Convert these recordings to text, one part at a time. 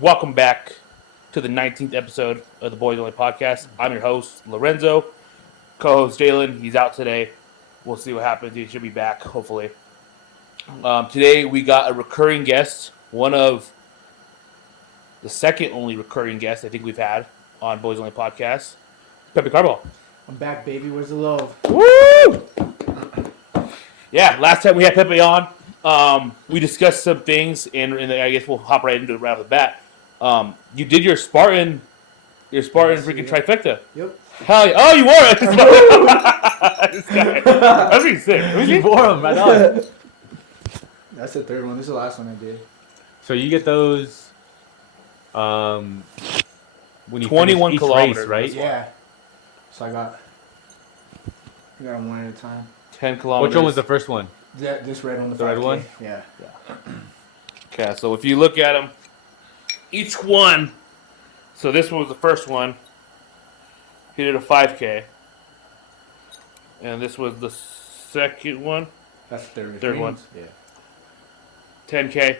Welcome back to the 19th episode of the Boys Only Podcast. I'm your host, Lorenzo. Co-host Jalen, he's out today. We'll see what happens. He should be back, hopefully. Today we got a recurring guest, one of the second only recurring guest I think we've had on Boys Only Podcast, Pepe Carbajal. I'm back, baby. Where's the love? Woo! Yeah, last time we had Pepe on, we discussed some things, and I guess we'll hop right into it right off the bat. You did your Spartan freaking trifecta. Yep. Hell yeah. Oh, you wore it. This guy. That's pretty sick. You wore them right on. That's the third one. This is the last one I did. So you get those when you 21 finish each kilometers, race, right? Yeah. So I got them one at a time. 10 kilometers. Which one was the first one? This red one. The red 5K. one? Yeah. Okay, so if you look at them, each one. So this one was the first one. He did a 5K. And this was the second one. That's the third. Third one. Yeah. 10K.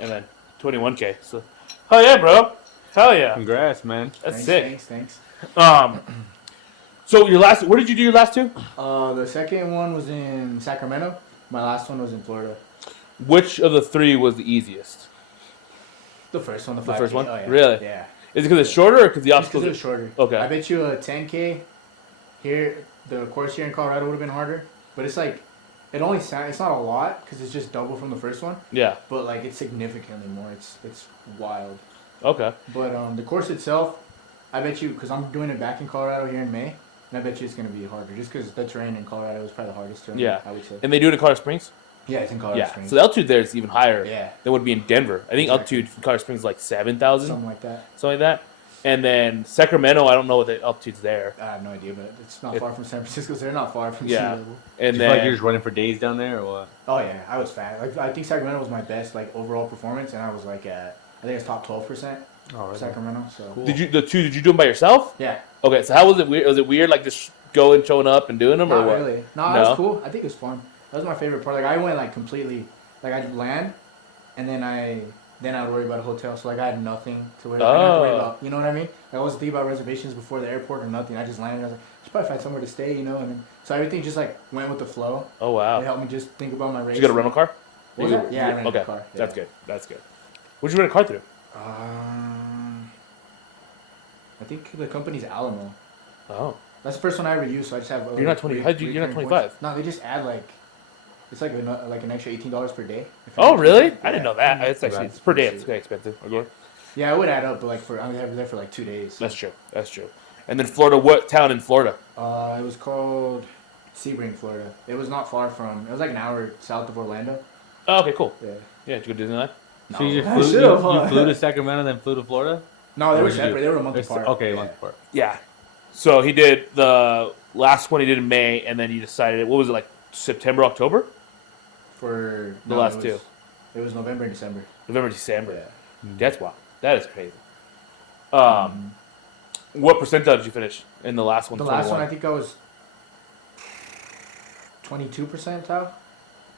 And then 21K. So, hell yeah, bro. Hell yeah. Congrats, man. That's sick. Thanks. So where did you do your last two? The second one was in Sacramento. My last one was in Florida. Which of the three was the easiest? The first one, the 5K. The first one? Oh, yeah. Really? Yeah. Is it because it's shorter or because the Just because obstacles it was shorter. Okay. I bet you a 10K here, the course here in Colorado would have been harder. But it's like, it's not a lot because it's just double from the first one. Yeah. But like it's significantly more. It's wild. Okay. But the course itself, I bet you, because I'm doing it back in Colorado here in May, and I bet you it's going to be harder just because the terrain in Colorado is probably the hardest terrain, Yeah. I would say. And they do it in Colorado Springs? Yeah, it's in Colorado Yeah. Springs. So the altitude there is even higher Yeah. than would be in Denver. I think Exactly. altitude in Colorado Springs is like 7,000, Something like that. something like that. And then Sacramento, I don't know what the altitude's there. I have no idea, but it's not far from San Francisco, so they're not far from Yeah. sea level. And You then feel like you're just running for days down there, or what? Oh, yeah, I was fat. Like, I think Sacramento was my best like overall performance, and I was like I think it's top 12% Oh, really? Sacramento. So Cool. did you do them by yourself? yeah. Okay, so how was it weird? Was it weird like just going, showing up and doing them or Not what? really. No, that was cool. I think it was fun. That was my favorite part. Like I went like completely, like I'd land, and then I would worry about a hotel. So like I had nothing to worry about. I didn't have to worry about. You know what I mean? I wasn't thinking about reservations before the airport or nothing. I just landed. I was like, I should probably find somewhere to stay, you know. And then, so everything just like went with the flow. Oh, wow. It helped me just think about my race. Did you get a rental car? What was that? Yeah, I rented Okay, a car. Yeah. that's good. That's good. What'd you rent a car through? I think the company's Alamo. Oh. That's the first one I ever used, so I just have. You're not 20 you're not 25. No, they just add like, it's like an extra $18 per day. Oh, really? Yeah. I didn't know that. It's actually it's per day. It's kind of expensive. Okay. Yeah, it would add up, but like I was there for like 2 days. That's true. That's true. And then Florida, what town in Florida? It was called Sebring, Florida. It was not far from. It was like an hour south of Orlando. Oh, okay, cool. Yeah. Yeah, did you go to Disneyland? So you I just should've, you huh? flew to Sacramento, then flew to Florida? No, they Or were did you- separate. They were a month It's- apart. Okay, yeah. a month apart. Yeah. So he did the last one he did in May, and then he decided, what was it, like September, October? For The last two. It was November and December. November, December. Yeah. That's wild. That is crazy. What percentile did you finish in the last one? The last 21? one, I think I was 22 percentile.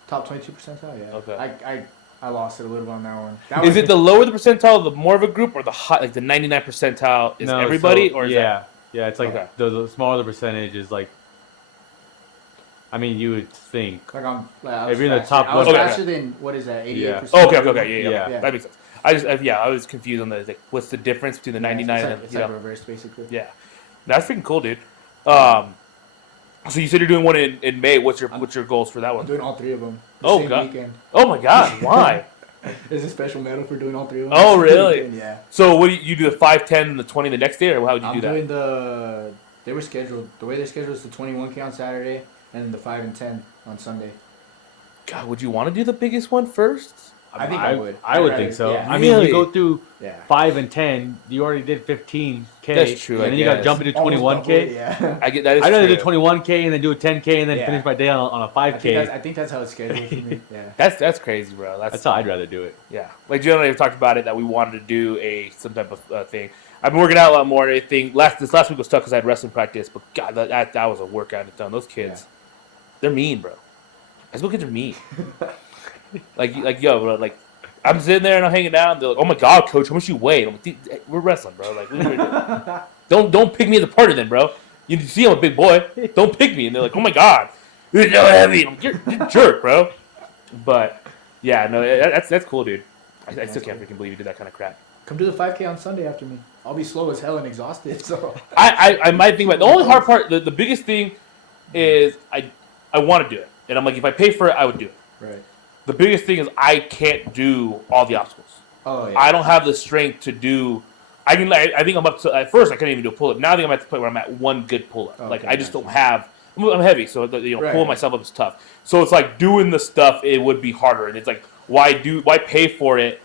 Top 22 percentile. Yeah. Okay. I lost it a little bit on that one. That Is was it the lower the percentile, the more of a group, or the high, like the 99 percentile is No, everybody, so- or is yeah, yeah. It's like Okay. the smaller the percentage is like. I mean, you would think. like I'm like, I was If you're in the faster. top I was one- Okay. faster than what is that? 88%. Yeah. that? Okay, yeah, Yeah. that makes sense. I was confused on the like, what's the difference between the 99 and It's the, like reverse basically. yeah, that's freaking cool, dude. So you said you're doing one in May. What's your goals for that I'm one? doing all three of them. The Oh, same God. weekend. Oh my God, why? There's a special medal for doing all three of them. Oh, The same really? weekend, yeah. So what do you do the 5, 10, and the 20 the next day, or how would you I'm do that? doing they were scheduled, the way they're scheduled is the 21K on Saturday and then the 5 and 10 on Sunday. God, would you want to do the biggest one first? I think I would. I would I'd think rather- so. yeah. I mean, Really? you go through Yeah. 5 and 10. You already did 15K. That's true, And I then you got to guess. jump into Almost 21K. double it, yeah. I get that. Is I'd rather true. do 21K and then do a 10K and then Yeah. finish my day on a I think, 5K. I think that's how it's scheduled for me. Yeah. That's crazy, bro. That's how I'd rather do it. Yeah, like Jill and I have talked about it that we wanted to do some type of thing. I've been working out a lot more. I think this last week was tough because I had wrestling practice, but God, that was a workout in itself. Those kids, they're mean, bro. High school kids are mean. like yo, bro. Like I'm sitting there and I'm hanging out, and they're like, "Oh my god, coach, how much you weigh?" And I'm like, "Dude, we're wrestling, bro. Like, what are you doing? Don't pick me as a partner, then, bro. You see, I'm a big boy. Don't pick me." And they're like, "Oh my god, you're so heavy." I'm like, you're a jerk, bro. But yeah, no, that's cool, dude. I still can't freaking believe you did that kind of crap. Come do the 5K on Sunday after me. I'll be slow as hell and exhausted. So I might think about the only hard part. The biggest thing is I want to do it, and I'm like, if I pay for it, I would do it. right. The biggest thing is I can't do all the obstacles. Oh yeah. I don't have the strength to do. I think I'm up to. At first, I couldn't even do a pull up. Now I think I'm at the point where I'm at one good pull up. Okay, Like I just gotcha. don't have. I'm heavy, so Right. pulling myself up is tough. So it's like doing the stuff. It would be harder, and it's like why pay for it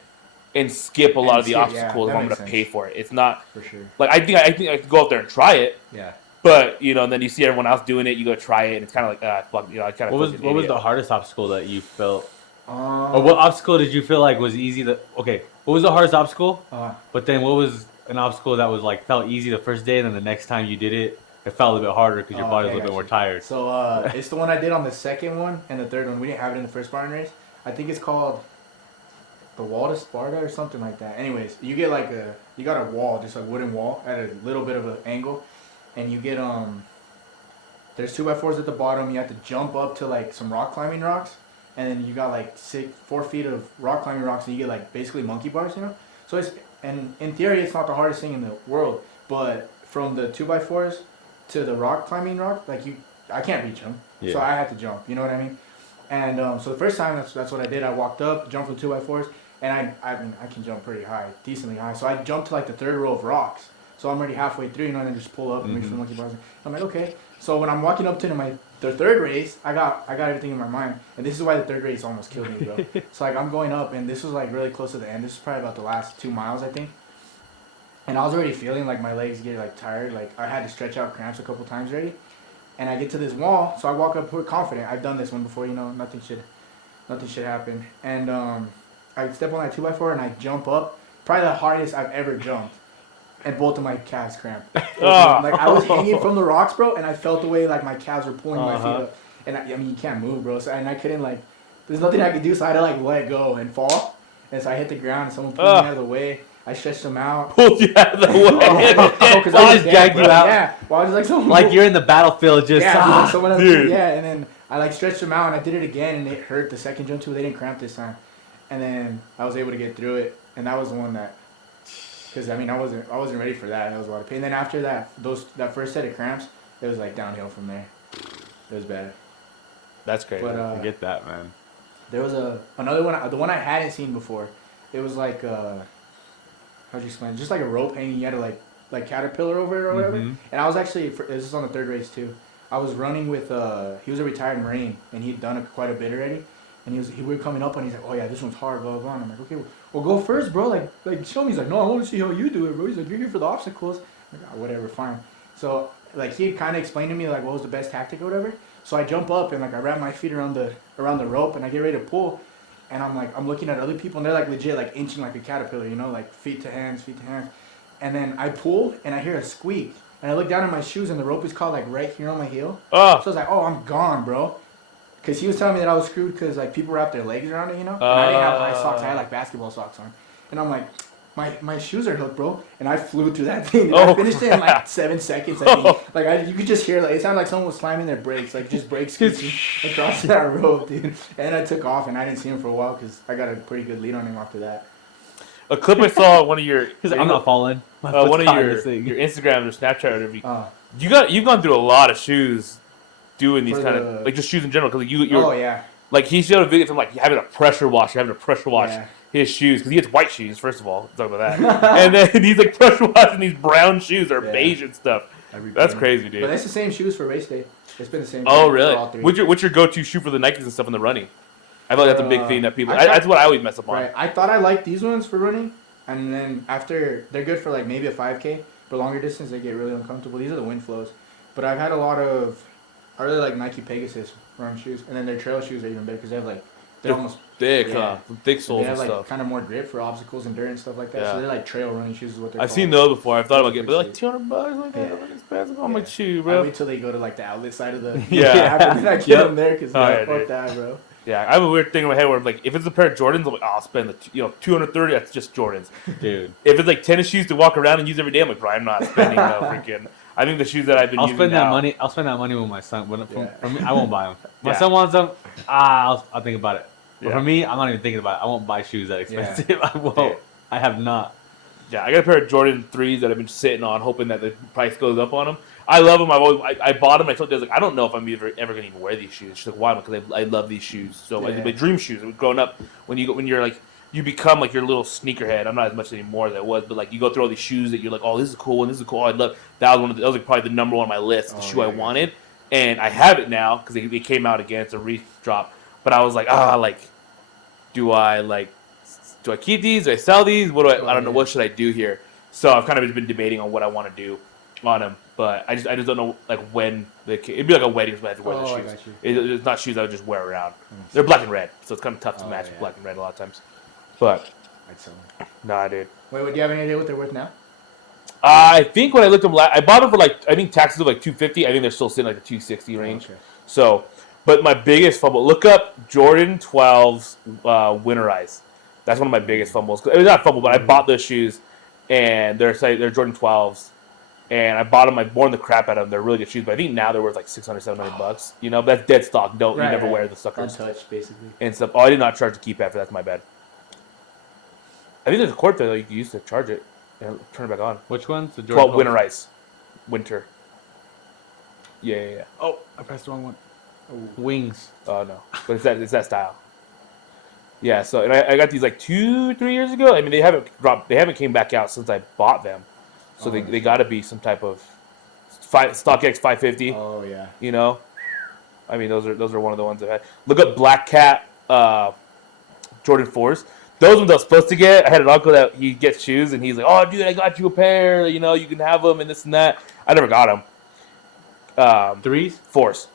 and skip a lot of the obstacles if I'm going to pay for it. It's not For sure. like I think I could go out there and try it. Yeah. But and then you see everyone else doing it. You go try it, and it's kind of like fuck. I kind of. What was the hardest obstacle that you felt? Or Um, what obstacle did you feel like was easy to? Okay, what was the hardest obstacle? uh, But then what was an obstacle that was like felt easy the first day, and then the next time you did it, it felt a little bit harder because your body was a little bit more tired. So it's the one I did on the second one and the third one. We didn't have it in the first Spartan race. I think it's called the Wall to Sparta or something like that. Anyways, you get you got a wall, just a wooden wall at a little bit of an angle, and you get there's 2x4s at the bottom. You have to jump up to like some rock climbing rocks, and then you got like 4 feet of rock climbing rocks, and you get like basically monkey bars, So and in theory, it's not the hardest thing in the world, but from the 2x4s to the rock climbing rock, I can't reach them, so I had to jump. You know what I mean? And so the first time, that's what I did. I walked up, jumped from 2x4s, and I can jump pretty high, decently high. So I jumped to like the third row of rocks. So I'm already halfway through, and then just pull up and reach for the monkey bars. I'm like, okay. So when I'm walking up to the third race, I got everything in my mind, and this is why the third race almost killed me, bro. So like I'm going up, and this was like really close to the end. This is probably about the last 2 miles, I think. And I was already feeling like my legs get like tired. Like I had to stretch out cramps a couple times already. And I get to this wall, so I walk up pretty confident. I've done this one before, nothing should happen. And I step on that 2x4 and I jump up, probably the hardest I've ever jumped. And both of my calves cramped. Like I was hanging from the rocks, bro, and I felt the way like my calves were pulling my feet up. And I mean, you can't move, bro. So and I couldn't there's nothing I could do, so I had to let go and fall. And so I hit the ground, and someone pulled me out of the way. I stretched them out. Pulled you out of the way. Because I just dragged you out. Yeah. Well, I was like someone. Like you're in the battlefield, just Someone else. dude. Yeah, and then I stretched them out, and I did it again, and it hurt the second jump too. They didn't cramp this time, and then I was able to get through it, and that was the one that, because I mean I wasn't ready for that. That was a lot of pain. Then after that first set of cramps, it was like downhill from there. It was bad. That's crazy. But I get that, man. there was another one, the one I hadn't seen before. It was like how'd you explain? Just like a rope hanging. You had to like caterpillar over it or whatever. Mhm. And I was actually, this is on the third race too. I was running with he was a retired Marine, and he'd done it quite a bit already. And we were coming up, and he's like, "Oh yeah, this one's hard, blah blah blah." And I'm like, "Okay, well go first, bro. Like show me." He's like, "No, I want to see how you do it, bro." He's like, "You're here for the obstacles." I'm like, "Oh, whatever, fine." So like he kind of explained to me like what was the best tactic or whatever. So I jump up and like I wrap my feet around the rope, and I get ready to pull. And I'm looking at other people, and they're like legit like inching like a caterpillar, like feet to hands. And then I pull, and I hear a squeak. And I look down at my shoes, and the rope is caught like right here on my heel. So I was like, "Oh, I'm gone, bro." Because he was telling me that I was screwed because like people wrap their legs around it, And I didn't have high socks. I had like basketball socks on. And I'm like, my shoes are hooked, bro. And I flew through that thing. I finished it in like 7 seconds. I think. Like you could just hear it sounded like someone was slamming their brakes, like just brakes scooching across that rope, dude. And I took off, and I didn't see him for a while because I got a pretty good lead on him after that. A clip I saw on one of your I'm not falling. one of your Instagram or Snapchat or whatever. You've gone through a lot of shoes doing these kind of like just shoes in general because you're oh yeah. Like he showed a video of him like having a pressure wash, Yeah. his shoes because he has white shoes. First of all, talk about that, and then he's like pressure washing these brown shoes or beige and stuff. That's crazy, dude. But it's the same shoes for race day. It's been the same. Oh for really? all three. What's your go-to shoe for the Nikes and stuff in the running? I feel like that's a big thing that people. That's what I always mess up on. Right. I thought I liked these ones for running, and then after they're good for like maybe a 5K, but longer distance they get really uncomfortable. These are the wind flows, but I've had a lot of. I really like Nike Pegasus running shoes, and then their trail shoes are even better because they have like they're almost thick, yeah. thick soles they have and like stuff. kind of more grip for obstacles and dirt and stuff like that. Yeah. So they're like trail running shoes is what they're I've called. seen those before. I've thought about getting, but Pretty they're like $200. Like Yeah. that's expensive. I'm like, shoot, I bro. wait till they go to like the outlet side of the Yeah. app, and then I get them there because Oh, yeah, fuck dude. that, bro. Yeah, I have a weird thing in my head where like if it's a pair of Jordans, I'm like, oh, I'll spend the $230. That's just Jordans, dude. If it's like tennis shoes to walk around and use every day, I'm like, bro, I'm not spending no freaking. I think the shoes that I've been using spend that now, money. I'll spend that money with my son. But for me, I won't buy them. My Yeah. son wants them. I'll think about it. But Yeah. for me, I'm not even thinking about it. I won't buy shoes that expensive. Yeah. I won't. Yeah. I have not. Yeah, I got a pair of Jordan 3s that I've been sitting on, hoping that the price goes up on them. I love them. I bought them. I told Des, I don't know if I'm ever going to even wear these shoes. She's like, why? Because I love these shoes. So my dream shoes. Growing up, when you're like, you become like your little sneakerhead. I'm not as much anymore as I was, but like you go through all these shoes that you're like, oh, this is cool and this is cool. I love that was that was like probably the number one on my list. The shoe I wanted, and I have it now because they came out again. It's a re-drop. But I was like, do I keep these? Do I sell these? What do I don't know. What should I do here? So I've kind of been debating on what I want to do on them, but I just don't know like when it'd be like a wedding so I have to wear the shoes. It's not shoes I would just wear around. They're black and red, so it's kind of tough to match black and red a lot of times. But I'd sell them. Nah, dude. Wait, do you have any idea what they're worth now? I think when I looked them I bought them for I think taxes of like $250. I think they're still sitting like the $260 range. Okay. So, but my biggest fumble. Look up Jordan 12s Winterize. That's one of my biggest fumbles. It was not a fumble, but I bought those shoes, and they're Jordan 12s, and I bought them. I worn the crap out of them. They're really good shoes, but I think now they're worth like $600, $700. You know, but that's dead stock. You never wear the suckers. Untouched, basically. And stuff. Oh, I did not charge the keypad for that. That's my bad. I think there's a cord there that you can use to charge it and turn it back on. Which ones? The Jordan 12 Winterize. Winter. Yeah. Oh, I pressed the wrong one. Wings. Oh no, but it's that style. Yeah, so and I got these like 2-3 years ago. I mean, they haven't came back out since I bought them, so they got to be some type of StockX 550. Oh yeah. You know, I mean those are one of the ones I've had. Look up Black Cat Jordan 4s. Those ones I was supposed to get. I had an uncle that he gets shoes, and he's like, "Oh, dude, I got you a pair. You know, you can have them and this and that." I never got them. 3s? 4s.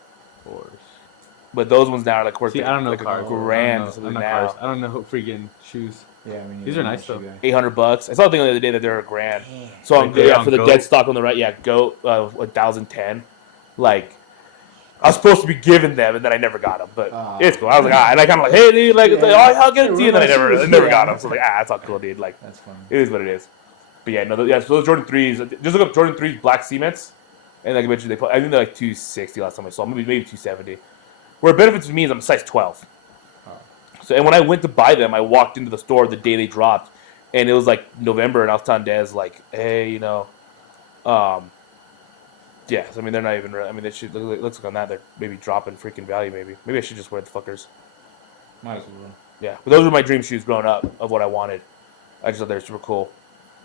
But those ones now are like worth I don't know like cars. a grand. I don't know cars. I don't know freaking shoes. Yeah, I mean, these are nice though. $800. I saw a thing the other day that they're a grand. Damn. So Like for the Goat? dead stock on the right, Goat 1010. Like I was supposed to be giving them, and then I never got them. But it's cool. I was like, and I kind of like, hey, dude, like, I'll get it to you. And then I never got them. So like, that's all cool, dude. Like, that's funny. It is what it is. But yeah, no, so those Jordan 3s. Just look up Jordan 3s black cements, and like I mentioned, I think they're like 260 last time I saw them. Maybe 270. Where it benefits me is I'm a size 12. So, and when I went to buy them, I walked into the store the day they dropped, and it was like November, and I was telling Des, like, hey, you know, so, I mean, they're not even, I mean, they should, looks like on that, they're maybe dropping freaking value, maybe. Maybe I should just wear the fuckers. Might as well. Yeah, but those were my dream shoes growing up of what I wanted. I just thought they were super cool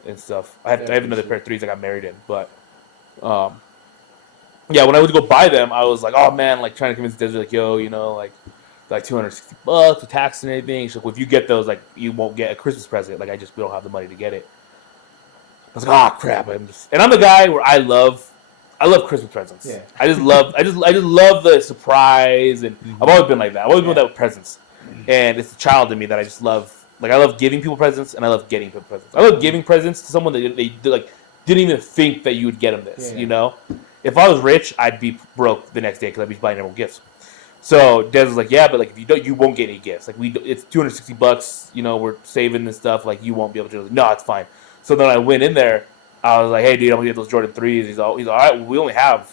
and stuff. I have another pair of 3s I got married in, but, yeah, when I went to go buy them, I was like, oh man, like trying to convince Des, like, yo, you know, like $260 with tax and everything. She's like, well, if you get those, like, you won't get a Christmas present. Like, we don't have the money to get it. I was like, oh crap. And I'm the guy where I love Christmas presents. Yeah. I just love the surprise, and I've always been like that. I've always been like that with presents, and it's a child in me that I just love. Like, I love giving people presents, and I love getting people presents. I love giving presents to someone that they like didn't even think that you would get them this. You know. If I was rich, I'd be broke the next day because I'd be buying everyone gifts. So Des was like, yeah, but like if you don't, you won't get any gifts. Like it's $260. You know, we're saving this stuff. Like you won't be able to. Like, no, it's fine. So then I went in there. I was like, hey, dude, I'm gonna get those Jordan 3s. He's all right. Well, we only have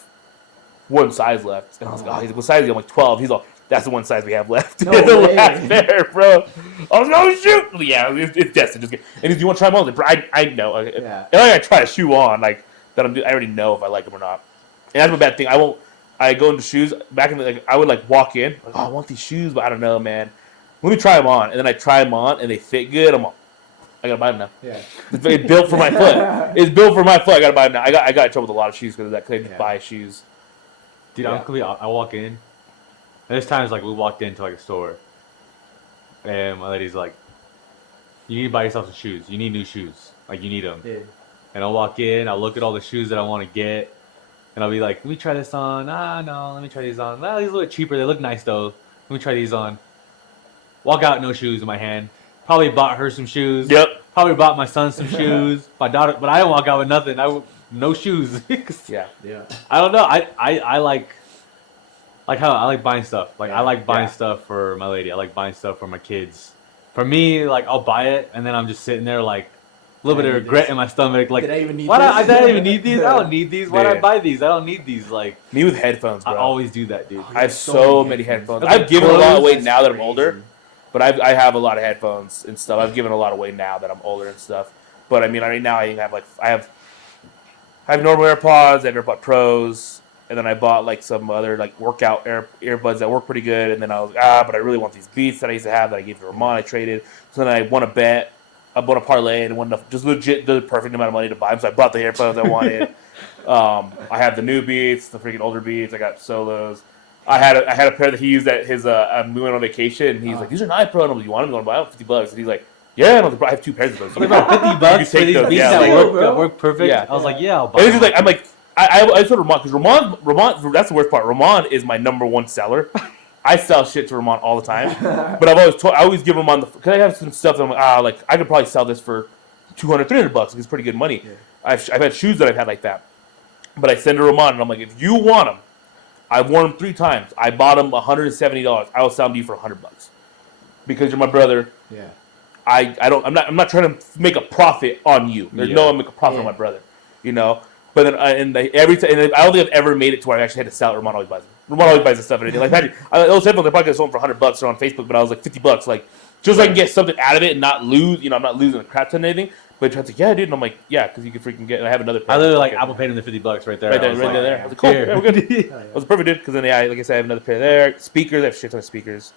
one size left. And I was like, oh, what size? I'm like 12. He's all, that's the one size we have left. No the way. last pair, bro. I was like, oh shoot. Yeah, it's destined. Just and if you want to try them on, like, I know. Yeah. And I gotta try a shoe on like that. I already know if I like them or not. And that's my bad thing. I go into shoes back in the I would like walk in. Like, oh, I want these shoes, but I don't know, man. Let me try them on, and then I try them on, and they fit good. I'm all, I gotta buy them now. Yeah. It's built for my foot. It's built for my foot. I gotta buy them now. I got in trouble with a lot of shoes because of that. Cause I just buy shoes. Dude, I walk in. There's times like we walked into like a store, and my lady's like, "You need to buy yourself some shoes. You need new shoes. Like you need them." Yeah. And I'll walk in. I'll look at all the shoes that I want to get. And I'll be like, let me try this on. No, let me try these on. Well, these are a little bit cheaper. They look nice, though. Let me try these on. Walk out, no shoes in my hand. Probably bought her some shoes. Yep. Probably bought my son some shoes. My daughter, but I don't walk out with nothing. No shoes. Yeah. Yeah. I don't know. I like like how I like buying stuff. Like I like buying Yeah. stuff for my lady. I like buying stuff for my kids. For me, like I'll buy it and then I'm just sitting there like a little bit of regret in my stomach. Like, did I even need why this? did I even need these? I don't need these. Why did I Yeah. buy these? I don't need these. Like Me with headphones, I bro. always do that, dude. I have so so many many headphones. headphones. I've given a lot away That's now that I'm crazy. older, but I have a lot of headphones and stuff. I've given a lot away now that I'm older and stuff. But I mean, right now I have I have normal AirPods, I have AirPod Pros, and then I bought like some other like workout earbuds that work pretty good. And then I was but I really want these Beats that I used to have that I gave to Ramon. I traded. So then I won a bet. I bought a parlay and won just legit the perfect amount of money to buy them. So I bought the AirPods I wanted. I have the new Beats, the freaking older Beats. I got Solos. I had a pair that he used at his. We went on vacation and he's like, "These are nice, bro." And I'm like, "You want them? You want to buy them? $50?" And he's like, "Yeah." And I was like, "Bro, I have two pairs of those." Like about $50 for take these those, beats yeah, that like- work perfect. Yeah. I was like, yeah, I'll buy And it's just them. like I'm like I told Ramon because Ramon that's the worst part. Ramon is my number one seller. I sell shit to Ramon all the time, but I always give Ramon because I have some stuff that I'm like I could probably sell this for $200, $300. It's pretty good money. Yeah. I've had shoes that I've had like that, but I send to Ramon and I'm like, if you want them, I've worn them 3 times. I bought them $170. I will sell them to you for $100 because you're my brother. Yeah. I'm not trying to make a profit on you. There's no way I make a profit on my brother, you know. But then every time, and I don't think I've ever made it to where I actually had to sell it. Ramon always buys them. Ramon always buys the stuff and anything. Like Patrick, those headphones I probably could have sold them for $100 or on Facebook, but I was like $50, like just so I can get something out of it and not lose. You know, I'm not losing a crap ton of anything. But Trent's like, yeah, dude, and I'm like, yeah, because you can freaking get. And I have another. I literally like Apple paid him the $50 right there. Right there, I was right like, there. I was like, cool, here. yeah, we're good. Hell It yeah. was perfect, dude. Because then, like I said, I have another pair there. Speakers, I have shit ton of speakers.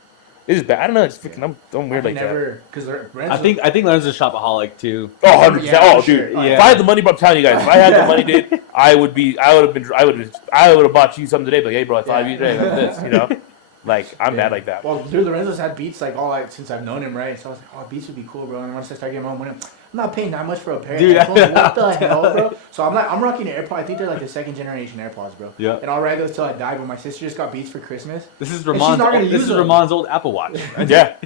It's just bad. I don't know. It's freaking. I'm weird like that. Never, because I think Leonard's a shopaholic too. Oh, 100%. Yeah, Oh, for dude. sure. If I had the money, bro, I'm telling you guys, if I had the money, dude, I would have bought you something today. But hey, bro, I thought of you today like this, you know. Like I'm bad like that. Well, dude, Lorenzo's had Beats like all like since I've known him, right? So I was like, oh, Beats would be cool, bro. And once I start getting my own money, I'm not paying that much for a pair Dude, of headphones. What the hell, bro? So I'm rocking an AirPod. I think they're like the 2nd generation AirPods, bro. Yeah. And I'll ride those till I die. But my sister just got Beats for Christmas. This is she's Ramon's. not gonna use them. Ramon's old Apple Watch. Yeah.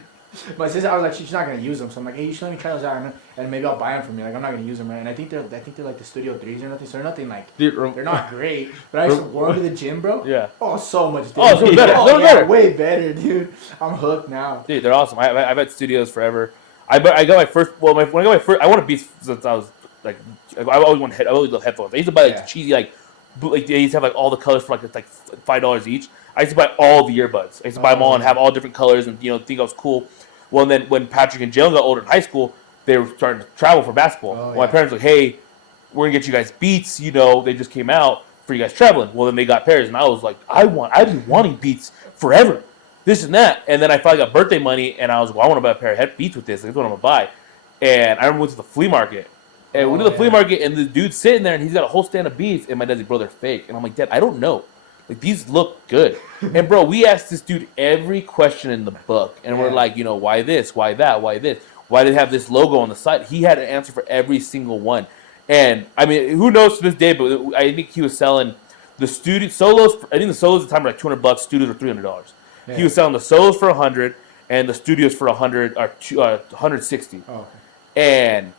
My sister, I was like, she's not gonna use them. So I'm like, hey, you should let me try those out, and maybe I'll buy them for me. Like I'm not gonna use them, right? And I think they're like the Studio 3s or nothing. So they're nothing like. Dude, They're not great, but I used to wear them to the gym, bro. Yeah. Oh, so much. Oh, so better. Oh, So yeah, better. way better, dude. I'm hooked now. Dude, they're awesome. I've had studios forever. I got my first. Well, when I got my first, I wanted Beats since I was like, I always wanted. I always loved headphones. I used to buy like Yeah. cheesy like they used to have like all the colors for like $5 each. I used to buy all the earbuds. I used to buy them all and have all different colors and think I was cool. Well, and then when Patrick and Jalen got older in high school, they were starting to travel for basketball. Oh, Well, yeah. my parents were like, hey, we're gonna get you guys Beats. You know, they just came out for you guys traveling. Well, then they got pairs, and I was like, I've been wanting Beats forever. This and that, and then I finally got birthday money, and I was like, well, I want to buy a pair of Beats with this. That's what I'm gonna buy. And I remember we went to the flea market, and we went to the flea market, and the dude's sitting there, and he's got a whole stand of Beats, and my dad's like, bro, they're fake. And I'm like, Dad, I don't know. Like, these look good. And, bro, we asked this dude every question in the book, and we're like, why this, why that, why this? Why did it have this logo on the side? He had an answer for every single one. And, I mean, who knows to this day, but I think he was selling the solos. I think the solos at the time were like $200, studios were $300. Yeah. He was selling the solos for $100 and the studios for $100 or $160. Oh, okay. And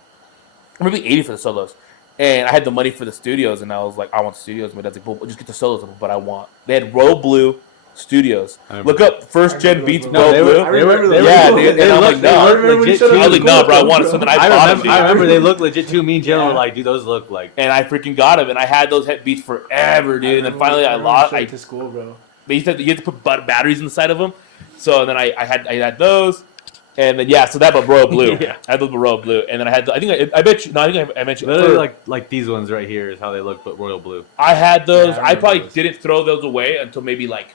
maybe $80 for the solos. And I had the money for the studios, and I was like, I want studios. My dad's like, well, just get the solos, but I want. They had Royal Blue Studios. Look up first gen Beats Royal Blue. I remember those. Yeah, dude. And I'm like, no. I remember when you showed us I was like, the no, cool bro, I stuff, wanted bro. something. I bought them. I remember they look legit too. Me and Jalen Yeah. were like, dude, those look like. And I freaking got them, and I had those Beats forever, dude. And then finally I lost. I to school, bro. You had to put batteries inside of them. So then I had those. And then so that but Royal Blue. Yeah. I had the Royal Blue, and then I had I bet you. No, I think I mentioned Literally like these ones right here is how they look, but royal blue. I had those. Yeah, I I probably remember those. didn't throw those away until maybe like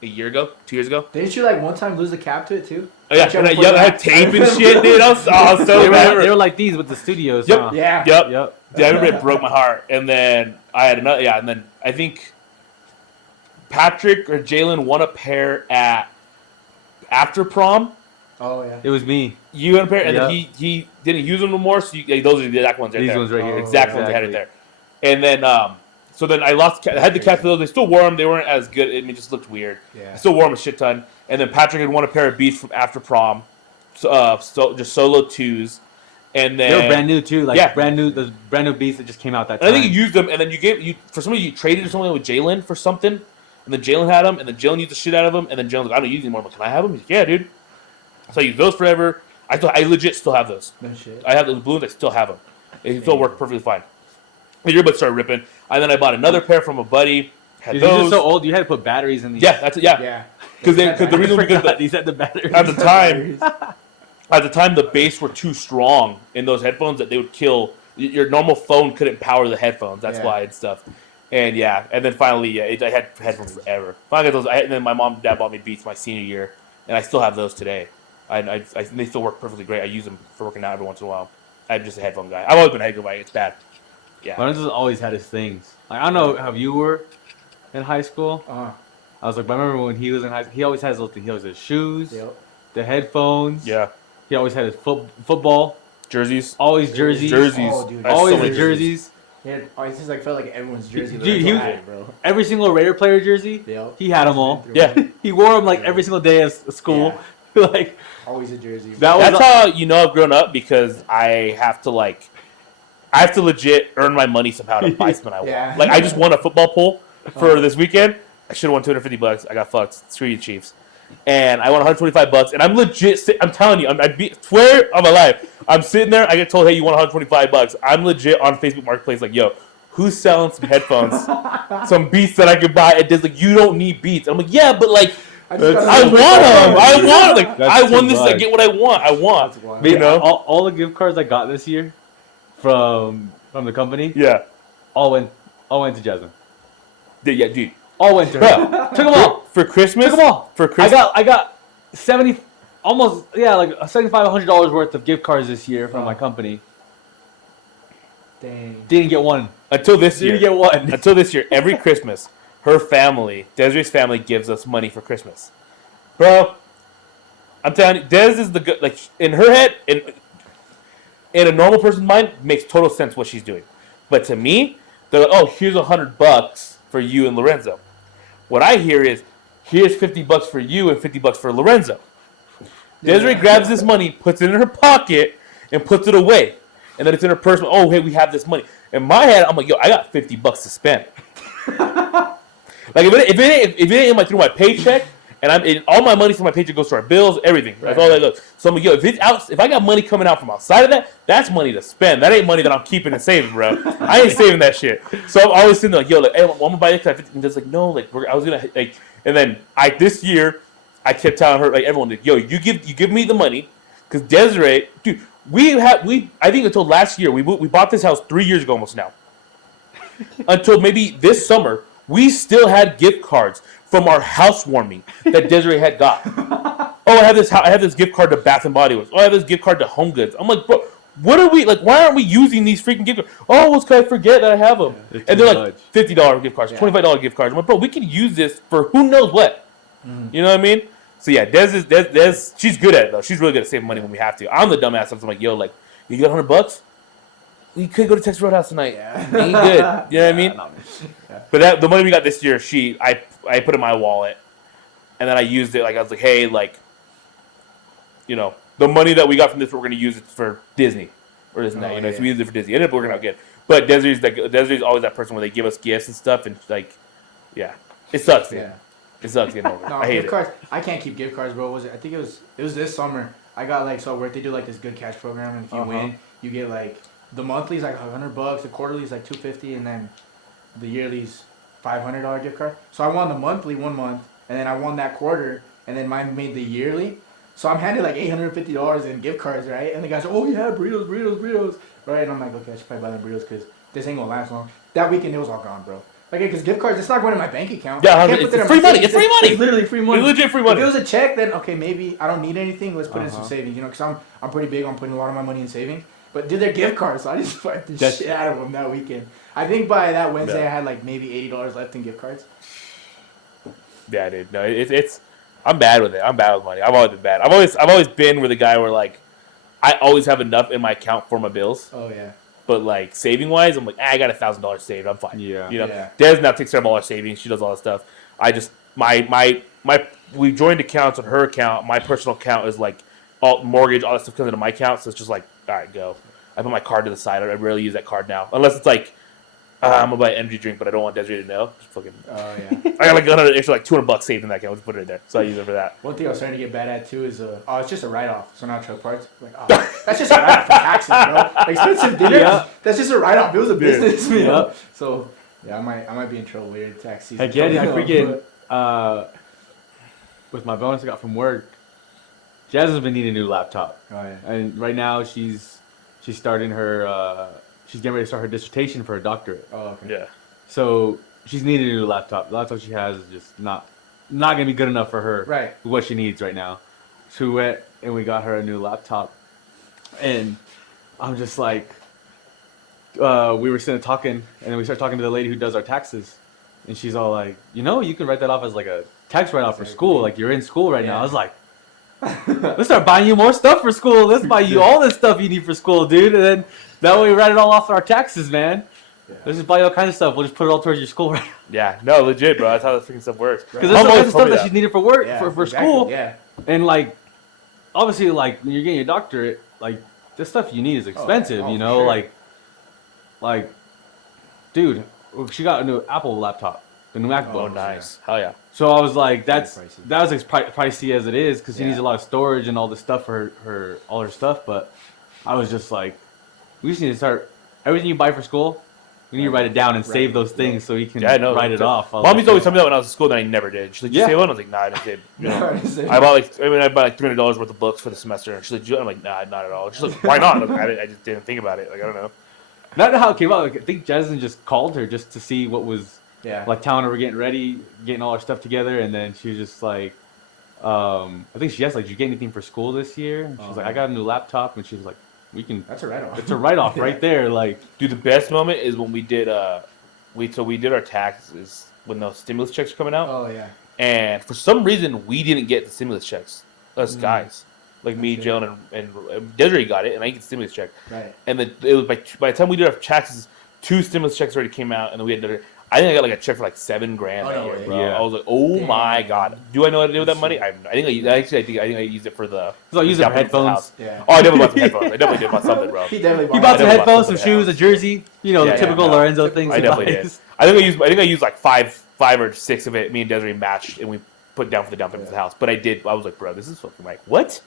a year ago, 2 years ago. Didn't you like one time lose the cap to it too? Oh yeah, Didn't you and ever put I that- had tape and shit, dude. I was so They bad. were like these with the studios. Yep. Huh? Yeah. Yep. Yep. Yeah, I remember it broke my heart. And then I had another. Yeah, and then I think Patrick or Jalen won a pair at after prom. Oh yeah. It was me. You won a pair, and Yeah. then he didn't use them no more. So those are the exact ones right These there. ones right here. Oh, Exact ones I had it there. And then so then I lost. I had the cats for those. They still wore them. They weren't as good. I mean, it just looked weird. Yeah. I still wore them a shit ton. And then Patrick had won a pair of Beats from after prom, so just solo twos. And then They were brand new too. Like Yeah. brand new. The brand new beats that just came out that And time. I think you used them, and then you for some reason you traded something with Jalen for something. And then Jalen had them, and then Jalen used the shit out of them, and then Jalen's like, I don't use them anymore. I'm like, can I have them? He's like, yeah, dude. So I use those forever. I legit still have those. No shit. I have those balloons. I still have them. They still work perfectly fine. The earbuds started ripping, and then I bought another pair from a buddy. Had These those. are so old. You had to put batteries in these. Yeah, that's it. Yeah, Yeah. because the reason because these had the batteries. at the time the bass were too strong in those headphones that they would kill. Your normal phone couldn't power the headphones. That's why and stuff. And and then finally, I had headphones forever. Finally got those. And then my mom and dad bought me Beats my senior year, and I still have those today. They still work perfectly great. I use them for working out every once in a while. I'm just a headphone guy. I've always been a headphone guy. It's bad. Yeah. Lorenzo's always had his things. Like, I don't know how you were in high school. I was like, but I remember when he was in high school, he always has those things. He always has shoes, the headphones. Yeah. He always had his football. Jerseys. Always jerseys. Oh, dude. Always so a jerseys. Yeah, it just like felt like everyone's jersey. Dude, he had, bro. Every single Raider player jersey, he had them all. Yeah. He wore them like every single day of school. Like always a jersey. That's how you know I've grown up, because I have to legit earn my money somehow to buy something I want. Like I just won a football pool for this weekend. I should have won $250. I got fucked. Screw you, Chiefs. And I won $125, and I'm legit. I'm telling you, swear on my life, I'm sitting there. I get told, "Hey, you won $125." I'm legit on Facebook Marketplace, like, "Yo, who's selling some headphones, some Beats that I could buy?" It does like, "You don't need Beats." I'm like, "Yeah, but like, I want them. I want like I won this. I get what I want. I want." You know, all the gift cards I got this year from the company, all went to Jasmine. Yeah, dude. All went to her. Took them all for Christmas. Took them all for Christmas. I got like $7,500 worth of gift cards this year from my company. Dang. Didn't get one until this year. Didn't get one until this year. Every Christmas, her family, Desiree's family, gives us money for Christmas. Bro, I'm telling you, Des is the good. Like in her head, in a normal person's mind, makes total sense what she's doing. But to me, they're like, "Oh, here's $100 for you and Lorenzo." What I hear is, here's $50 for you and $50 for Lorenzo. Desiree grabs this money, puts it in her pocket, and puts it away. And then it's in her purse. Oh, hey, we have this money. In my head, I'm like, yo, I got $50 to spend. Like, if it ain't through my paycheck, and all my money from my paycheck goes to our bills, everything. That's all that goes. So I'm like, yo, if I got money coming out from outside of that, that's money to spend. That ain't money that I'm keeping and saving, bro. I ain't saving that shit. So I'm always sitting there like, yo, like, hey, I'm gonna buy this. And just like, no, like, I was gonna like, and then this year, I kept telling her, like, everyone, like, yo, you give me the money, because Desiree, dude, I think until last year, we bought this house 3 years ago almost now. Until maybe this summer, we still had gift cards from our housewarming that Desiree had got. Oh, I have this gift card to Bath and Body Works. Oh, I have this gift card to Home Goods. I'm like, bro, what are we like? Why aren't we using these freaking gift cards? Oh, well, because I forget that I have them. And they're like $50 gift cards, $25 gift cards. I'm like, bro, we can use this for who knows what. You know what I mean? So yeah, Des, she's good at it though. She's really good at saving money when we have to. I'm the dumbass. I'm like, yo, like, you got $100? We could go to Texas Roadhouse tonight. Ain't good. You know what I mean? But the money we got this year, I put in my wallet, and then I used it. Like I was like, hey, like, you know, the money that we got from this, we're gonna use it for Disney or this and that. You know, so we used it for Disney. It ended up working out good. But Desiree's always that person where they give us gifts and stuff, and like, yeah, it sucks. Yeah. It sucks getting over. No, I hate gift it. cards. I can't keep gift cards, bro. I think it was this summer. I got like so work. They do like this good cash program, and if you win, you get like the monthly's like $100, the quarterly's like $250, and then the yearly's $500 gift card. So I won the monthly 1 month, and then I won that quarter, and then mine made the yearly. So I'm handed like $850 in gift cards, right? And the guy's like, "Oh yeah, burritos, right?" And I'm like, "Okay, I should probably buy them burritos because this ain't gonna last long." That weekend it was all gone, bro. Like, because gift cards, it's not going in my bank account. Yeah, it's free money. It's free money. It's literally free money. It's legit free money. If it was a check, then okay, maybe I don't need anything. Let's put in some savings, you know, because I'm pretty big on putting a lot of my money in savings. But dude, they're gift cards, so I just fucked the shit out of them that weekend. I think by that Wednesday, I had like maybe $80 left in gift cards. Yeah, dude. No, it's. I'm bad with it. I'm bad with money. I've always been bad. I've always been with a guy where like, I always have enough in my account for my bills. Oh yeah. But like saving wise, I'm like, I got $1,000 saved. I'm fine. Yeah. You know, Des now takes care of all our savings. She does all that stuff. I just we joined accounts on her account. My personal account is like all mortgage, all that stuff comes into my account. So it's just like, all right, go. I put my card to the side. I rarely use that card now, unless it's like I'm gonna buy an energy drink, but I don't want Desiree to know. Just fucking. Oh yeah. I got like another extra like $200 saved in that account. I'll just put it in there, so I use it for that. One thing I was starting to get bad at too is it's just a write-off. So not truck parts. Like, that's just a write-off for taxes, bro. Expensive dinner. Yeah. That's just a write-off. It was a business meal. Yeah. So yeah, I might be in trouble later tax season. Heck yeah, dude, I freaking with my bonus I got from work, Jasmine's been needing a new laptop. Oh yeah. And right now she's starting her she's getting ready to start her dissertation for her doctorate. Oh okay. Yeah. So she's needing a new laptop. The laptop she has is just not gonna be good enough for her. Right. With what she needs right now. So we went and we got her a new laptop. And I'm just like we were sitting talking and then we started talking to the lady who does our taxes. And she's all like, you can write that off as like a tax write-off for school. Like you're in school right now. I was like, let's start buying you more stuff for school. Let's buy you all this stuff you need for school, dude. And then that way we write it all off our taxes, man. Yeah. Let's just buy you all kinds of stuff. We'll just put it all towards your school, right? Yeah, no, legit, bro. That's how that freaking stuff works. Because that's the stuff that she's needed for work, for exactly, school. Yeah. And like, obviously, like when you're getting your doctorate, like the stuff you need is expensive. Sure. Like, dude, she got a new Apple laptop, the new MacBook. Oh, nice. Hell yeah. So I was like, that was as pricey as it is because she needs a lot of storage and all this stuff for all her stuff. But I was just like, we just need to start everything you buy for school. We need to write it down and save those things so you can write it off. Mommy's always told me that when I was in school, then I never did. She's like, "You save one?" I was like, "Nah, I didn't save." I bought like $300 worth of books for the semester, and she's like, "I'm like, nah, not at all." She's like, "Why not?" I just didn't think about it. Like, I don't know. Not how it came out. Like, I think Jasmine just called her just to see what was like telling her we're getting ready, getting all our stuff together, and then she was just like, I think she asked like, "Did you get anything for school this year?" And she's like, "I got a new laptop," and she was like, "We can." That's a write-off. It's a write-off right there. Like, dude, the best moment is when we did we did our taxes when those stimulus checks were coming out. Oh yeah. And for some reason, we didn't get the stimulus checks. Us guys, like me, Jalen, and Desiree got it, and I didn't get the stimulus check. Right. And it was by the time we did our taxes, 2 stimulus checks already came out, and then we had another. I think I got like a check for like $7,000 that year, bro. Yeah. I was like, oh my god, do I know what to do with that money? I think I used it for the. So I used it for headphones. Yeah. Oh, I definitely bought some headphones. I definitely did buy something, bro. He definitely He bought some headphones, some shoes, a jersey. The typical Lorenzo things. I definitely did. I think I used like five or six of it. Me and Desiree matched, and we put down for the down payment for the house. But I was like, bro, this is fucking like what?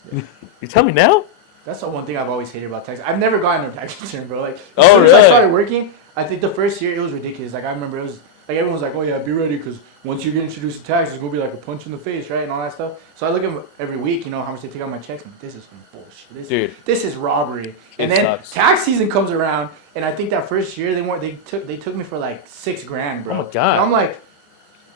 You tell me now? That's the one thing I've always hated about tax. I've never gotten a tax return, bro. Like, as oh soon really? as I started working, I think the first year it was ridiculous. Like I remember it was like everyone was like, "Oh yeah, be ready because once you get introduced to tax, it's gonna be like a punch in the face, right?" And all that stuff. So I look at them every week, how much they take out my checks. I'm like, this is some bullshit. This is robbery. And then sucks. tax season comes around, and I think that first year they took me for like $6,000, bro. Oh my god. And I'm like,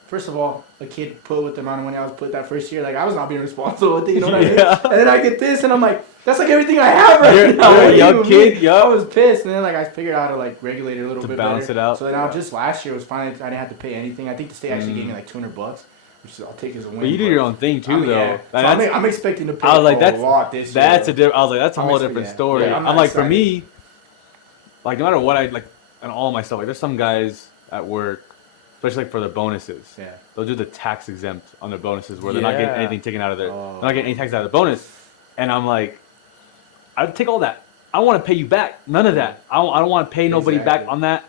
first of all, a kid put with the amount of money I was put that first year, like I was not being responsible with it, you know what I mean? And then I get this, and I'm like, that's like everything I have right now. You're a young kid, I was pissed, and then like I figured out how to like regulate it a little bit balance better. it out. So then just last year was finally I didn't have to pay anything. I think the state actually gave me like $200, which I'll take as a win. But you do your own thing too, though. Yeah. So I'm expecting to pay I was like, a lot this year. I was like, that's a whole different story. Yeah, I'm like, for me, like no matter what I like, and all my stuff. Like, there's some guys at work, especially like for their bonuses. Yeah. They'll do the tax exempt on their bonuses where they're not getting anything taken out of their, they're not getting any tax out of the bonus. And I'm like, I'd take all that. I don't want to pay you back. None of that. I don't want to pay nobody back on that.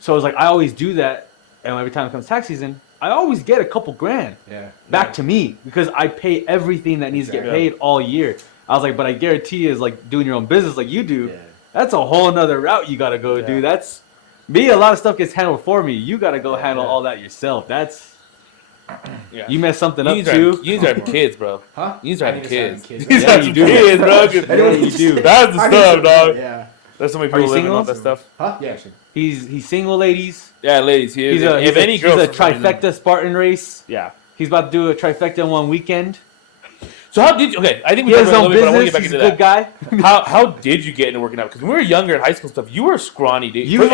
So I was like, I always do that. And every time it comes tax season, I always get a couple grand back to me because I pay everything that needs to get paid all year. I was like, but I guarantee you, is like doing your own business like you do. Yeah. That's a whole nother route you got to go do. That's me. A lot of stuff gets handled for me. You got to go handle all that yourself. That's you mess something up too. You need to have kids, bro. Huh? You need to have kids. You need to have kids, bro. You do. That's the stuff, dog. Yeah. There's so many people living on that stuff. Huh? Yeah, actually. He's single, ladies. Yeah, ladies. He's a trifecta Spartan race. Yeah. He's about to do a trifecta in one weekend. So how did you? Okay, I think we he has his own business. But I want to get back He's into a good guy. How did you get into working out? Because when we were younger in high school stuff, you were scrawny, dude. You were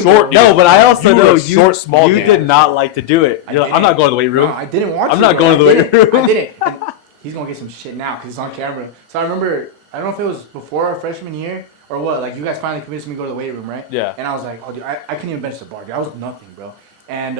short, dude. No, but I also know short, small. You did not like to do it. You're like, I'm not going to the weight room. No, I didn't want to. I'm not going to the weight room. I didn't. And he's gonna get some shit now because it's on camera. So I remember, I don't know if it was before our freshman year or what. Like you guys finally convinced me to go to the weight room, right? Yeah. And I was like, oh dude, I couldn't even bench the bar, dude. I was nothing, bro. And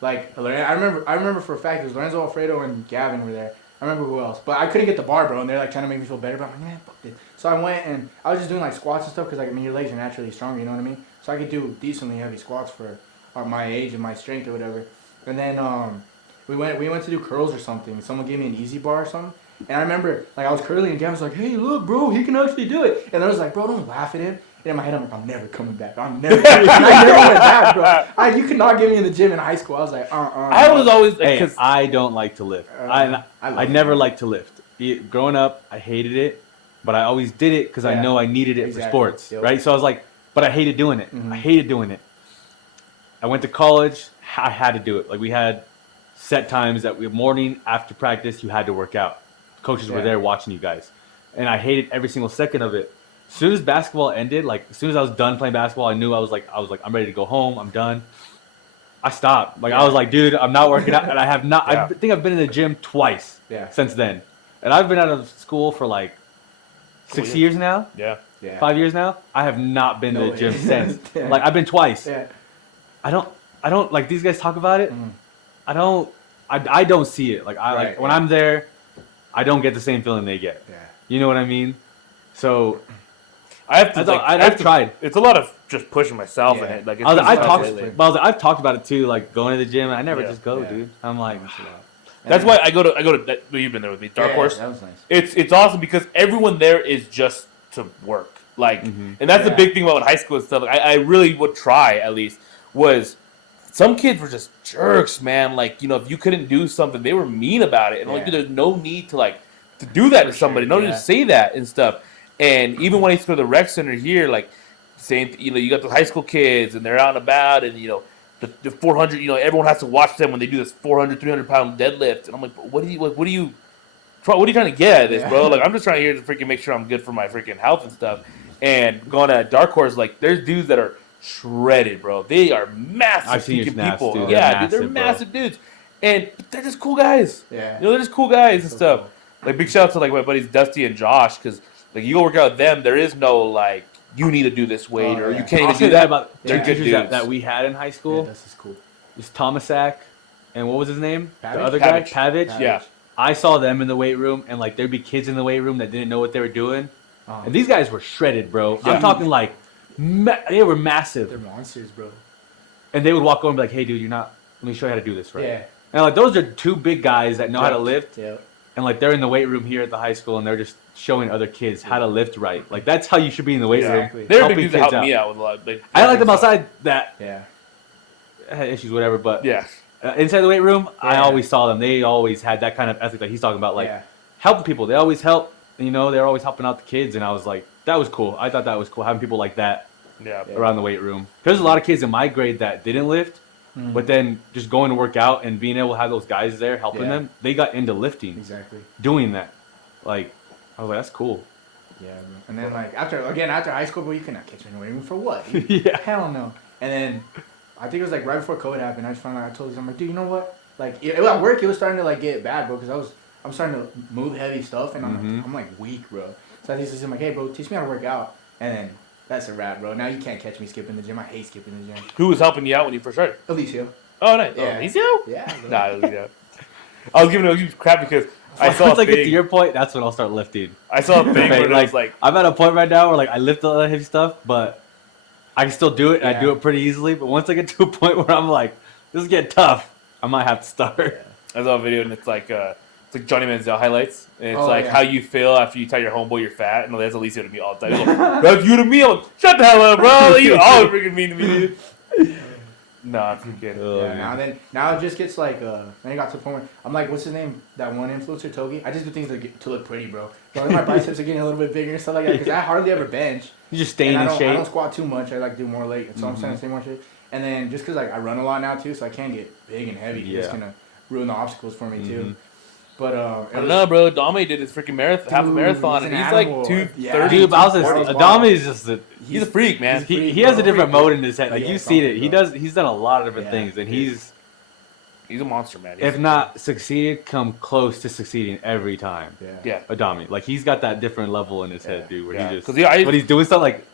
like I remember for a fact it was Lorenzo, Alfredo, and Gavin were there. I remember who else, but I couldn't get the bar, bro. And they're like trying to make me feel better. But I'm like, man, fuck this. So I went and I was just doing like squats and stuff because like I mean your legs are naturally stronger, you know what I mean? So I could do decently heavy squats for my age and my strength or whatever. And then we went to do curls or something. Someone gave me an easy bar or something. And I remember like I was curling and Gavin was like, hey, look, bro, he can actually do it. And I was like, bro, don't laugh at him. And in my head, I'm like, I'm never coming back. I'm never. I never went back, bro. You could not get me in the gym in high school. I was like, I was always Hey, I don't like to lift. I never liked to lift. Growing up, I hated it, but I always did it because I know I needed it for sports, right? So I was like, but I hated doing it. I hated doing it. I went to college. I had to do it. Like we had set times that morning after practice, you had to work out. Coaches were there watching you guys, and I hated every single second of it. As soon as basketball ended, like as soon as I was done playing basketball, I knew I was like, I'm ready to go home. I'm done. I stopped. Like I was like, dude, I'm not working out, and I have not. I think I've been in the gym twice since then, and I've been out of school for like 6 years now. Yeah. 5 years now. I have not been to the gym since. Like I've been twice. Yeah. I don't like these guys talk about it. I don't see it. Like when I'm there, I don't get the same feeling they get. Yeah. You know what I mean? So I've tried. It's a lot of just pushing myself in it. Like I've talked about it too, like going to the gym. And I never just go, dude. I'm like, that's why I go to. You've been there with me, Dark Horse. That was nice. It's awesome because everyone there is just to work. Like, and that's the big thing about high school and stuff. Like, I really would try at least. Was some kids were just jerks, man. Like, you know, if you couldn't do something, they were mean about it. And like, dude, there's no need to do that to somebody. No need to say that and stuff. And even when I used to go to the rec center here, like, saying, you know, you got the high school kids and they're out and about, and you know, the 400, you know, everyone has to watch them when they do this 400, 300-pound deadlift. And I'm like, what are you trying to get at this, bro? Like, I'm just trying here to freaking make sure I'm good for my freaking health and stuff. And going to Dark Horse, like, there's dudes that are shredded, bro. They are massive I've seen your snaps, people. dude. Yeah, they're massive dudes. And they're just cool guys. Yeah. You know, they're just cool guys and stuff. Cool. Like, big shout out to, like, my buddies Dusty and Josh, because, like, you go work out with them, there is no, like, you need to do this weight, or you can't even do that. About they're good dudes. That we had in high school. Yeah, this is cool. It's Tomasak, and what was his name? Pavich? The other guy? Pavich. Pavich. Yeah. I saw them in the weight room, and, like, there'd be kids in the weight room that didn't know what they were doing. And these guys were shredded, bro. Yeah. I'm talking, like, they were massive. They're monsters, bro. And they would walk over and be like, hey, dude, let me show you how to do this, right? Yeah. And, like, those are two big guys that know how to lift. Yeah. And, like, they're in the weight room here at the high school, and they're just showing other kids how to lift right. Like, that's how you should be in the weight room. They're big dudes that help me out with a lot of I like them outside that had issues, whatever, but inside the weight room, I always saw them. They always had that kind of ethic that he's talking about, like, helping people. They always help. You know, they're always helping out the kids, and I was like, that was cool. I thought that was cool, having people like that around the weight room. There's a lot of kids in my grade that didn't lift, but then just going to work out and being able to have those guys there helping them, they got into lifting. Exactly. Doing that. Like, I was like, that's cool. Yeah, bro. And then, like, after high school, bro, you could not catch me in the weight room for what? Hell no. And then, I think it was, like, right before COVID happened, I just found out, I told him, I'm like, dude, you know what? Like, at work, it was starting to, like, get bad, bro, because I'm starting to move heavy stuff, and I'm like weak, bro. So I just I'm like, hey, bro, teach me how to work out. And then that's a wrap, bro. Now you can't catch me skipping the gym. I hate skipping the gym. Who was helping you out when you first started? Alicio. Oh, nice. Yeah. Alicio? Yeah. Nah, Alicio. I was giving Alicio crap because I saw once a I get thing. to your point, that's when I'll start lifting. I saw a thing where it was like... I'm at a point right now where, like, I lift all that heavy stuff, but I can still do it, and I do it pretty easily. But once I get to a point where I'm like, this is getting tough, I might have to start. I saw a video, and it's like Johnny Manziel highlights, and it's how you feel after you tell your homeboy you're fat, and that's Alicia to me all the time. He's like, that's you to me. I'm like, shut the hell up, bro. You always freaking mean to me, dude. Nah, I'm freaking. Now it just gets like then it got to the point where I'm like, what's his name? That one influencer, Togi. I just do things to look pretty, bro. So my biceps are getting a little bit bigger and stuff like that because I hardly ever bench. You just staying in shape. I don't squat too much. I like do more leg, so I'm trying to stay more shape. And then just because like I run a lot now too, so I can't get big and heavy. It's gonna ruin the obstacles for me too. But I don't know, bro. Dame did his freaking half a marathon, and he's like 230. Dude, but Dame is just he's a freak, man. He has a different mode in his head. Like you see it. He's done a lot of different things, and he's a monster, man. If not succeeded, come close to succeeding every time. Yeah. Adami, like he's got that different level in his head, dude. Where he just when he's doing stuff like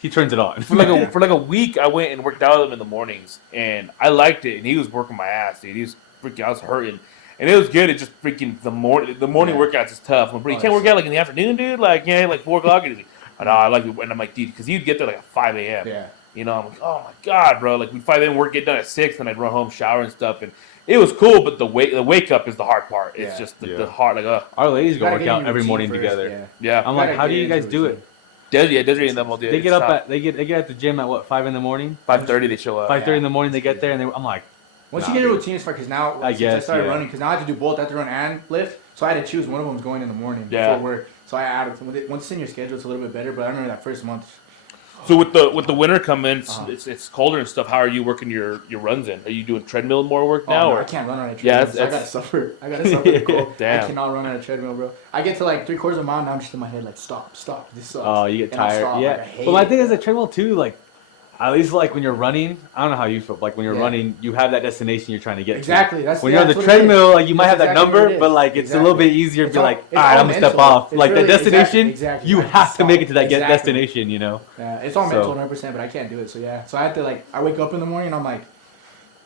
he turns it on. For like a week, I went and worked out with him in the mornings, and I liked it. And he was working my ass, dude. He was freaking. I was hurting. And it was good. It just freaking the morning workouts is tough. But you can't work out like in the afternoon, dude. Like like 4 o'clock. And he's like, no, I like it. And I'm like, dude, because you'd get there like at 5 a.m. Yeah. You know, I'm like, oh my god, bro. Like we'd 5 a.m. work, get done at 6, and I'd run home, shower and stuff, and it was cool. But the wake up is the hard part. It's just the hard like. Our ladies go Gotta work get in out your every routine morning first, together. Yeah. I'm like, how do you guys do it? Desiree and them will do it. They get up at they get at the gym at what 5 in the morning. 5:30 they show up. 5:30 in the morning they get there and I'm like, once you get a routine, it's fine. Because now I started running, because now I have to do both. I have to run and lift, so I had to choose. One of them was going in the morning before work, so I added. Once it's in your schedule, it's a little bit better. But I remember that first month. So with the winter coming, it's colder and stuff. How are you working your runs in? Are you doing treadmill more work now? No, I can't run on a treadmill. So I gotta suffer. I gotta suffer the cold. Damn. I cannot run on a treadmill, bro. I get to like 3/4 of a mile, and I'm just in my head like, stop. This sucks. Oh, you get tired. Yeah. Like, but my thing is the treadmill too. Like, at least like when you're running, I don't know how you feel. Like when you're running, you have that destination you're trying to get exactly. to. That's when you're on the treadmill, like you might have that number, but like it's a little bit easier to be like, all right, I'm gonna step off. Like the destination, you have to make it to that destination. You know. Yeah, it's all mental 100%, but I can't do it. So so I have to I wake up in the morning and I'm like,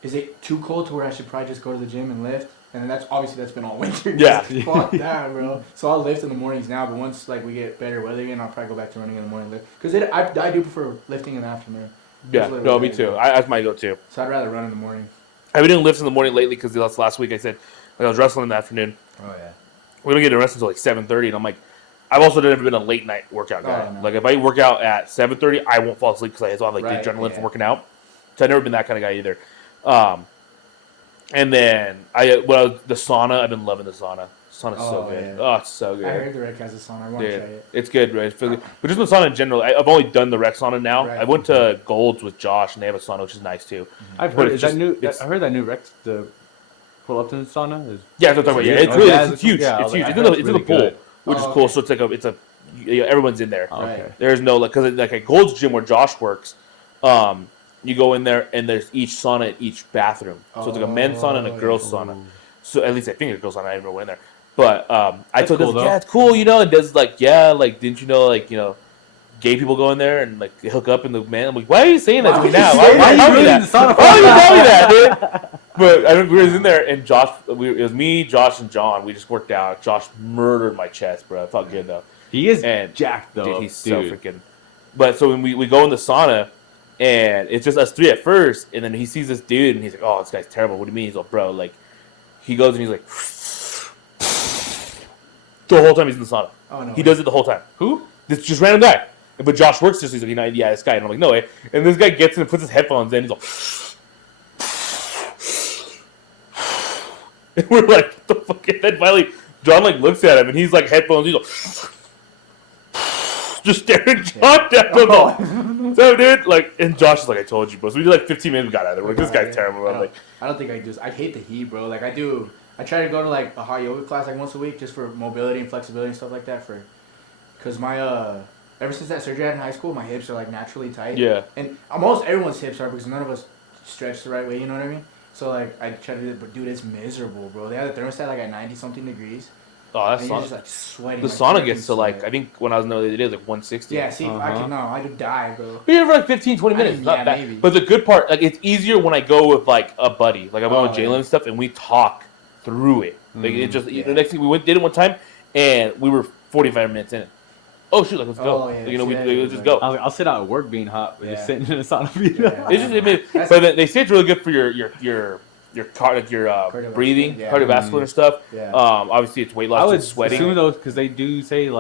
is it too cold to where I should probably just go to the gym and lift? And then that's been all winter. Yeah. Fuck that, bro. So I'll lift in the mornings now, but once we get better weather again, I'll probably go back to running in the morning. Because I do prefer lifting in the afternoon. Yeah, no, me too. That's my go-to. So I'd rather run in the morning. I've been doing lifts in the morning lately because last week I said I was wrestling in the afternoon. Oh yeah. We're gonna get to wrestling until like 7:30, and I'm like, I've also never been a late night workout guy. Oh, no. Like if I work out at 7:30, I won't fall asleep because I have the adrenaline from working out. So I've never been that kind of guy either. And then the sauna. I've been loving the sauna. Sauna's so good. Yeah. Oh, it's so good. I heard the rec has a sauna. I want to try it. It's good, right? But just the sauna in general, I've only done the rec sauna now. Right. I went to Gold's with Josh, and they have a sauna, which is nice too. I've heard I heard that new rec, the pull-up sauna is. Yeah, that's what I'm talking about. Yeah, it's huge. Yeah, it's huge. It's in the pool, which is cool. So it's everyone's in there. Oh, okay. There's no because at Gold's gym where Josh works, you go in there and there's each sauna in each bathroom. So it's like a men's sauna and a girls' sauna. So at least I think it goes on. I never went in there. But I told him, it's cool, and Des didn't you know, gay people go in there and they hook up in the man. I'm like, why are you saying that to me now? Why are you really in the sauna? Why are you telling me that, dude? But we were in there, and Josh, it was me, Josh, and John. We just worked out. Josh murdered my chest, bro. It felt good though. He is jacked though. Dude, he's so freaking. But so when we go in the sauna, and it's just us three at first, and then he sees this dude, and he's like, "Oh, this guy's terrible." What do you mean? He's like, "Bro, like," he goes and he's like. The whole time he's in the sauna. Oh, no. He does it the whole time. Who? This just random guy. But Josh works just, he's like, yeah, this guy. And I'm like, no way. And this guy gets in and puts his headphones in. He's like, and we're like, what the fuck? And then finally, John looks at him and he's like, headphones. He's like, just staring John down. So, dude, and Josh is like, I told you, bro. So we did 15 minutes. We got out of there. We're like, this guy's terrible. I don't think I hate the heat, bro. I try to go to a hot yoga class once a week just for mobility and flexibility and stuff like that. Because my ever since that surgery I had in high school, my hips are naturally tight. Yeah. And almost everyone's hips are because none of us stretch the right way. You know what I mean? So I try to do it, but dude, it's miserable, bro. They have the thermostat at 90-something degrees. Oh, that's sauna. Just sweating. The sauna gets to I think when I was in the day, 160. Yeah, see, I'd die, bro. But you're for 15, 20 minutes. Not bad. Maybe. But the good part, it's easier when I go with a buddy. I went with Jalen and stuff, and we talk through it. It just the next thing did it one time, and we were 45 minutes in it. Oh shoot! Let's go. Let's just go. I'll sit out at work being hot, but just sitting in a sauna. But they say it's really good for your breathing, cardiovascular and stuff. Yeah. Obviously it's weight loss. I would sweating. assume though, because they do say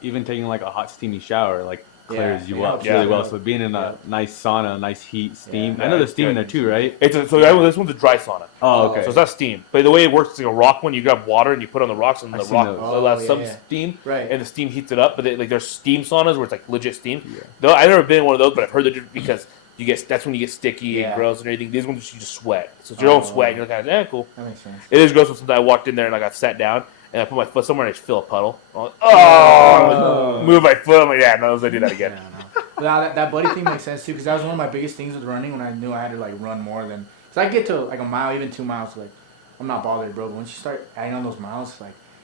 even taking a hot steamy shower clears you up really well. So being in a nice sauna, nice heat, steam. I know there's steam in there too, right? This one's a dry sauna. Oh, okay. So it's not steam. But the way it works, it's like a rock one. You grab water and you put on the rocks, and the rock allows some steam, and the steam heats it up. But there's steam saunas where it's legit steam. Yeah. Though I've never been in one of those, but I've heard that because that's when you get sticky and gross and everything. These ones you just sweat. So it's your own sweat, and you're cool. That makes sense. It is gross. Sometimes I walked in there and I got sat down. And I put my foot somewhere and I just feel a puddle. I'm like, move my foot. I'm like, no, I do that again. That buddy thing makes sense too, because that was one of my biggest things with running when I knew I had to run more than. So I get to a mile, even 2 miles, I'm not bothered, bro. But once you start adding on those miles,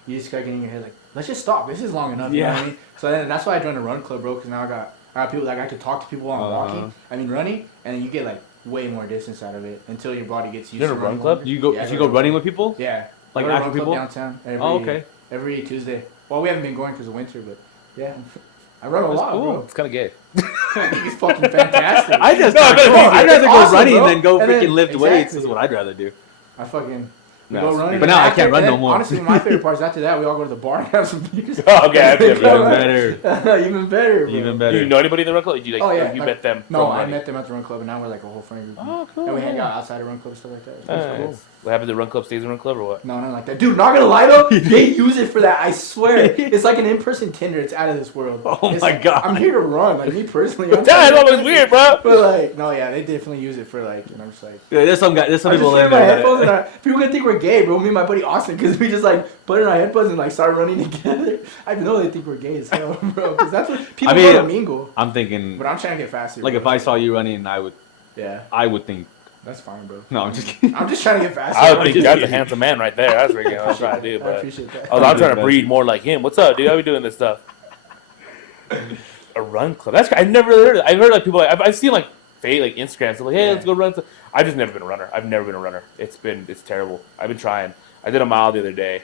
you just start getting in your head let's just stop. This is long enough. You know what I mean? So then that's why I joined a run club, bro. Because now I got people I can talk to people while I'm walking. Running, and then you get way more distance out of it until your body gets used to run club. You go running with people? Yeah. Like I go to actual run club people? downtown. Oh, okay. Every Tuesday. Well, we haven't been going because of winter, but yeah, I run a That's lot, cool. It's kind of gay. bro. It's fucking fantastic. I just No, kinda but cool. it's I'd rather go awesome, running bro. than go And freaking then- lift weights. exactly. Is what I'd rather do. I fucking we No, go it's running. weird. But now I After- can't run and no then, more. Honestly, my favorite part is after that we all go to the bar and have some beers. Oh, okay, that's Even different. better. Even better, bro. Even Do better. you know anybody in the run club? You, like, Oh, yeah, you like- met them. No, from I running? met them at the run club, and now we're like a whole friend group. Oh, cool. And we hang out outside the run club and stuff like that. It's Nice. cool. What happened to the run club? Stays in the run club or what? No, nothing like that. Dude, not gonna lie though, they use it for that. I swear, it's like an in-person Tinder. It's out of this world. Oh It's my like, God. I'm here to run. Like me personally, I'm That's always weird, bro. But like, no, yeah, they definitely use it for like, and I'm just like. Yeah, there's some I people just in my there. headphones and people gonna think we're gay, bro. Me and my buddy Austin, because we just like put in our headphones and like start running together. I know they think we're gay as hell, bro. Because that's what people mean, go to mingle. I'm thinking, But I'm trying to get faster. like, bro. if I saw you running, I would think. That's fine, bro. No, I'm just kidding. I'm just trying to get faster. I would bro. think that's a handsome man right there. That's what I was trying to do. I But appreciate that. I'm trying to breed more like him. What's up, dude? How we doing this stuff? A run club. That's I never heard. I've heard like people. I've seen like fake like Instagram. So like, hey, let's go run. I've just never been a runner. I've never been a runner. It's terrible. I've been trying. I did a mile the other day,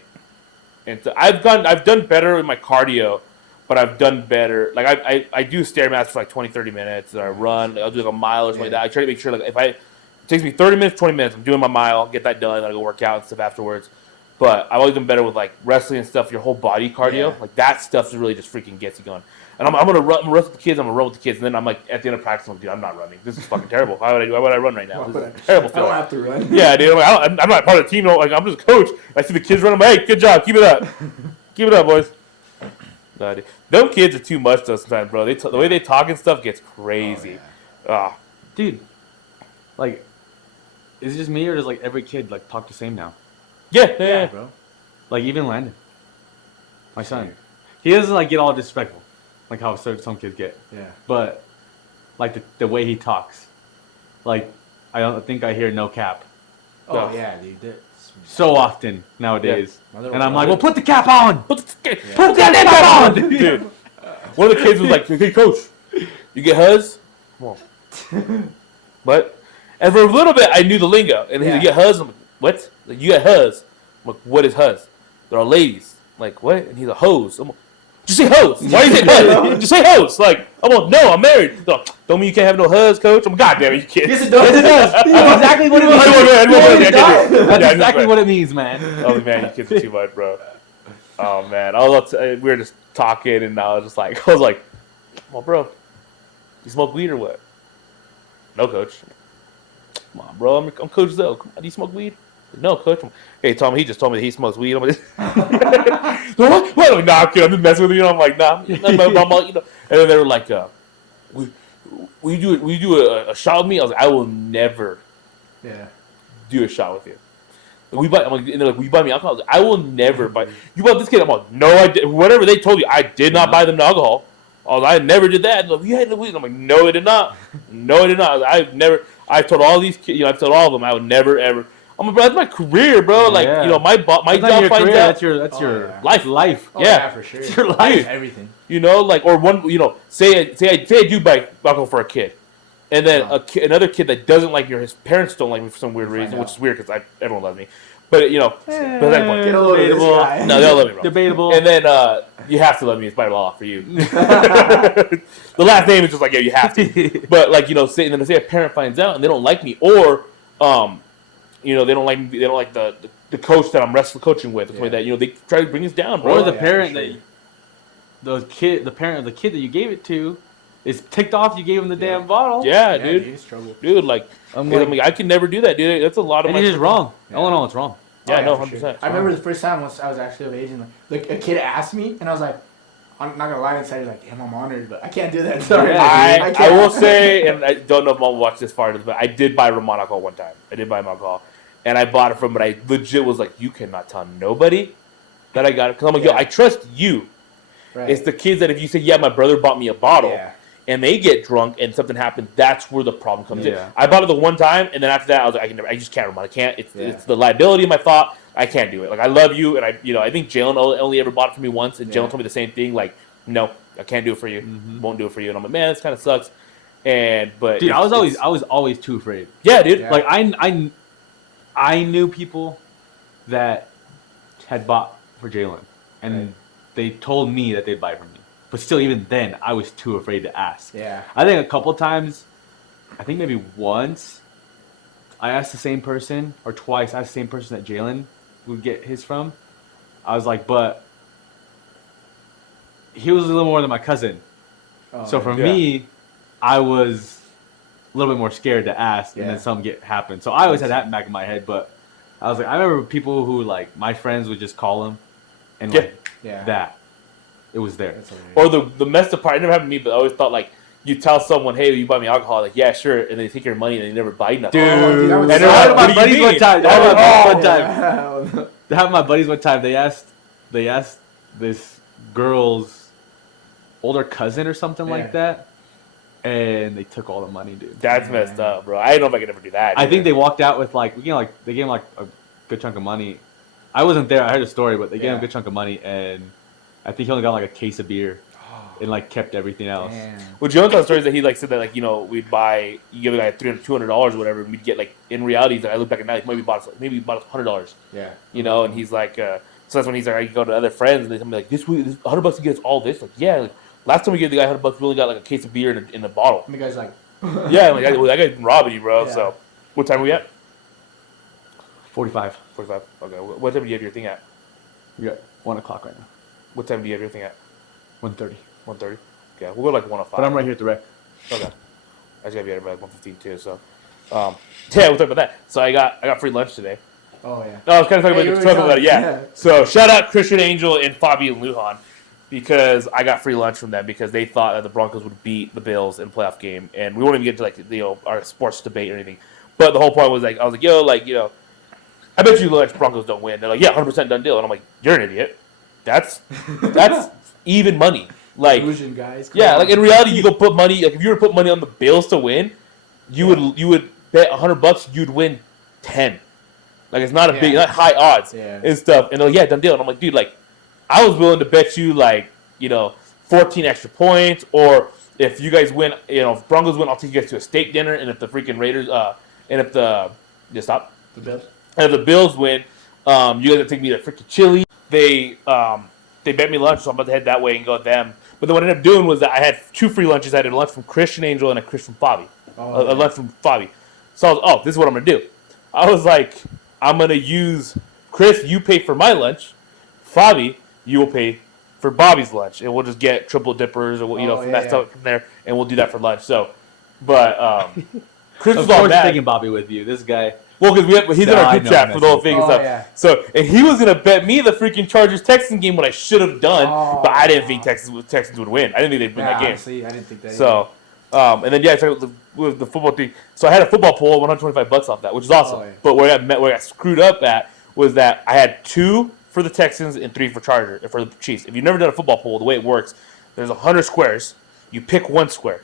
and so I've done better in my cardio, but I've done better. Like I do Stairmaster for like 20-30 minutes. And I run. I'll do like a mile or something like that. I try to make sure like it takes me 30 minutes, 20 minutes. I'm doing my mile, get that done, then I go work out and stuff afterwards. But I've always done better with like wrestling and stuff. Your whole body cardio, like that stuff, really just freaking gets you going. And I'm gonna run with the kids. I'm gonna run with the kids, and then I'm like at the end of practice, I'm like, dude, I'm not running. This is fucking terrible. Why would I run right now? This is a terrible I feeling. don't have to run. Yeah, dude. I'm not part of the team. No, like I'm just a coach. I see the kids running. I'm like, hey, good job. Keep it up. Keep it up, boys. No, dude. Them kids are too much though sometimes, bro. The way they talk and stuff gets crazy. Ah, Dude, like, is it just me or does like every kid like talk the same now? yeah. bro. Like even Landon, my son, he doesn't like get all disrespectful, like how some kids get. Yeah. But like the way he talks, like I don't think I hear no cap Oh Yeah. yeah, dude. That's, so often nowadays. My little And I'm like, brother- well, put the cap on. Put the Put that cap on, dude. One of the kids was like, hey, coach, you get huzz? Come on. What? And for a little bit, I knew the lingo. And he's like, you get huzz? I'm like, what? Like, you get huzz? I'm like, what is huzz? They're all ladies. I'm like, what? And he's a hose. I'm like, just say hose. Why do you say huzz? Just say hose. Like, I'm like, no, I'm married. So, don't mean you can't have no huzz, coach? I'm like, God damn it, you kids. Yes, it does. Yes, it does. You know exactly what it means. That's exactly what it means, man. Oh, man, you kids are too much, bro. Oh, man. We were just talking, and I was like, well, bro, you smoke weed or what? No, coach. Come on, bro. I'm Coach Zoe. Come on, do you smoke weed? No, coach. Hey, he just told me that he smokes weed. I'm like, what? What? I'm like, nah, kid, I'm just messing with you. I'm like, nah. You know. And then they were like, will you do a shot with me? I was like, I will never Yeah. do a shot with you. I'm like, and they're like, will you buy me alcohol? I was like, I will never buy. You bought this kid? I'm like, no, I did. Whatever they told you, I did not buy them the alcohol. I never did that. Like, you had the weed. I'm like, no, I did not. No, I did not. I've never. I've told all these kids. I've told all of them I would never ever. I'm like, bro, that's my career, bro. Like, Yeah. my That's job not your finds career, out. That's your yeah. life. Oh, Yeah. for sure. It's your life. Everything. Like, or one, say I do buy alcohol for a kid, and then another kid that doesn't like his parents don't like me for some weird reason, which is weird because everyone loves me, but but that point, Get a load of this Debatable. guy. no, they'll love me, bro. Debatable. And then you have to love me. It's by law for you. The last name is just like, yeah, you have to. But like, say a parent finds out and they don't like me, or they don't like me, they don't like the coach that I'm coaching with, or something like that. They try to bring us down, bro. Or the yeah, parent for sure. the parent of the kid that you gave it to is ticked off you gave him the damn bottle. Yeah, Yeah, dude. it's trouble. Dude, like, I'm I mean, I can never do that, dude. That's a lot of and my. it's just wrong. Yeah. All in all, it's wrong. Yeah, no, for 100%. sure. I remember the first time once I was actually of age, and like a kid asked me, and I was like, I'm not gonna lie inside, like, damn, I'm honored, but I can't do that. Sorry, Yeah, I can't. will say, and I don't know if Mom will watch this far, but I did buy Ramon alcohol one time. I did buy him alcohol, and I bought it from. But I legit was like, you cannot tell nobody that I got it, because I'm like, yo, I trust you. Right. It's the kids that if you say, yeah, my brother bought me a bottle, Yeah. and they get drunk and something happens, that's where the problem comes in. Yeah. I bought it the one time, and then after that, I was like, I just can't remember. I can't. It's the liability of my thought. I can't do it. Like, I love you, and I think Jalen only ever bought it for me once, and Jalen told me the same thing. Like, no, I can't do it for you. Won't do it for you. And I'm like, man, this kind of sucks. But Dude, I was always too afraid. yeah, dude. Yeah. Like I knew people that had bought for Jalen, and they told me that they'd buy for me. But still, even then, I was too afraid to ask. Yeah. I think a couple times, I think maybe once, I asked the same person, or twice, I asked the same person that Jalen would get his from. I was like, but he was a little more than my cousin. Oh, So for yeah. me, I was a little bit more scared to ask, and Yeah. then something happened. So I always had that in the back of my head. But I was like, I remember people who like my friends would just call him, and Yeah. like Yeah. that, it was there. That's hilarious. Or the messed up part, it never happened to me, but I always thought like you tell someone, "Hey, will you buy me alcohol?" Like, yeah, sure, and they take your money and they never buy nothing. Dude, Oh, dude, that was and so- they're I like, had "What my do you buddies mean?" one time. I had my buddies one time. Yeah. I had my buddies one time. They asked this girl's older cousin or something Yeah. like that, and they took all the money, dude. That's messed up, bro. I don't know if I could ever do that. I think either. they walked out with like, you know, like they gave him like a good chunk of money. I wasn't there. I heard the story, but they gave him a Yeah. good chunk of money, and I think he only got like a case of beer, and like kept everything else. Damn. Well, Joe tells stories that he like said that like we'd buy you give a guy $200 or whatever, and we'd get like in reality that I look back at now like maybe bought $100, Yeah. and he's like so that's when he's like I go to other friends and they tell me like this week $100 to get us all this like yeah like, last time we gave the guy $100 we only got like a case of beer in a bottle. And the guy's like, Yeah, like that guy's been robbing you, bro. Yeah. So what time are we at? 45. 45. Okay. What time do you have your thing at? We got 1 o'clock right now. What time do you have your thing at? 1:30. 1:30. Okay, we'll go like 1:05. But I'm right here at the wreck. Okay. I just gotta be there by like 1:15 too. So, yeah, we'll talk about that. So I got free lunch today. oh yeah. No, I was kind of Hey, talking you about, were talking about it. Yeah. yeah. So shout out Christian Angel and Fabi and Lujan because I got free lunch from them because they thought that the Broncos would beat the Bills in a playoff game, and we won't even get to like our sports debate or anything. But the whole point was like I was like, yo, like I bet you lunch Broncos don't win. They're like, yeah, 100% done deal, and I'm like, you're an idiot. That's even money. Like, Illusion, guys. Come yeah, on. like in reality, you go put money. Like if you were to put money on the Bills to win, you would bet $100, you'd win 10. Like it's not a big, Yeah. not high odds Yeah. and stuff. And they're like, yeah, done deal. And I'm like, dude, like I was willing to bet you like 14 extra points, or if you guys win, if Broncos win, I'll take you guys to a steak dinner. And if the freaking Raiders, and if the just stop, The Bills. and if the Bills win, you guys will take me to freaking chili. They bet me lunch, so I'm about to head that way and go with them. But then what I ended up doing was that I had 2 free lunches. I had a lunch from Christian Angel and a lunch from Fabi. Oh, A lunch from Fabi. So I was, this is what I'm going to do. I was like, I'm going to use, Chris, you pay for my lunch. Fabi, you will pay for Bobby's lunch. And we'll just get triple dippers or, from that stuff from there. And we'll do that for lunch. So, but Chris Of was all course, mad. taking Bobby with you. This guy. Well, because he's in No, our I group know, chat for the whole message. thing and Oh, stuff. yeah. So, and he was gonna bet me the freaking Chargers Texans game, what I should have done, Oh. but I didn't think Texans would win. I didn't think they'd win Yeah, that game. honestly, I didn't think that. So, and then I started with the football thing. So I had a football pool, $125 off that, which is awesome. Oh, yeah. But where I got screwed up at was that I had 2 for the Texans and 3 for the Chiefs. If you've never done a football pool, the way it works, there's 100 squares. You pick 1 square.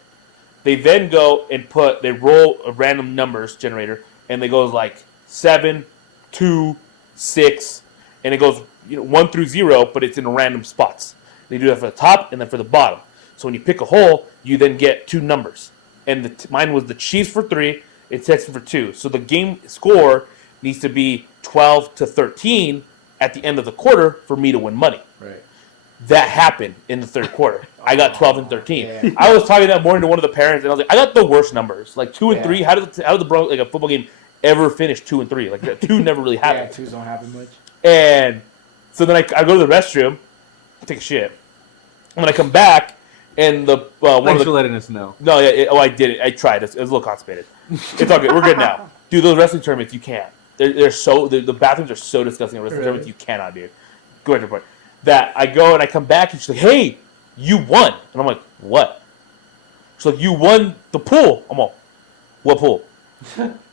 They then go and they roll a random numbers generator, and it goes like 7, 2, 6, and it goes 1 through 0, but it's in random spots. They do that for the top and then for the bottom. So when you pick a hole, you then get 2 numbers. And mine was the Chiefs for 3, and Texans for 2. So the game score needs to be 12-13 at the end of the quarter for me to win money. Right. That happened in the third quarter. I got 12 and 13. Yeah. I was talking that morning to one of the parents, and I was like, I got the worst numbers. Like 2 and Yeah. 3. How did the Broncos, like a football game, ever finish 2 and 3? Like that 2 never really Yeah, happened. 2s don't happen much. And so then I go to the restroom, take a shit, and when I come back, and the one Thanks of for the letting us know. no, I did it. I tried. It was a little constipated. It's all good. We're good now. Dude, those wrestling tournaments, you can't. They're so the bathrooms are so disgusting. At wrestling Really? tournaments, you cannot, dude. Go ahead, your point. That I go and I come back and she's like, "Hey, you won," and I'm like, "What?" She's like, "You won the pool." I'm like, "What pool?"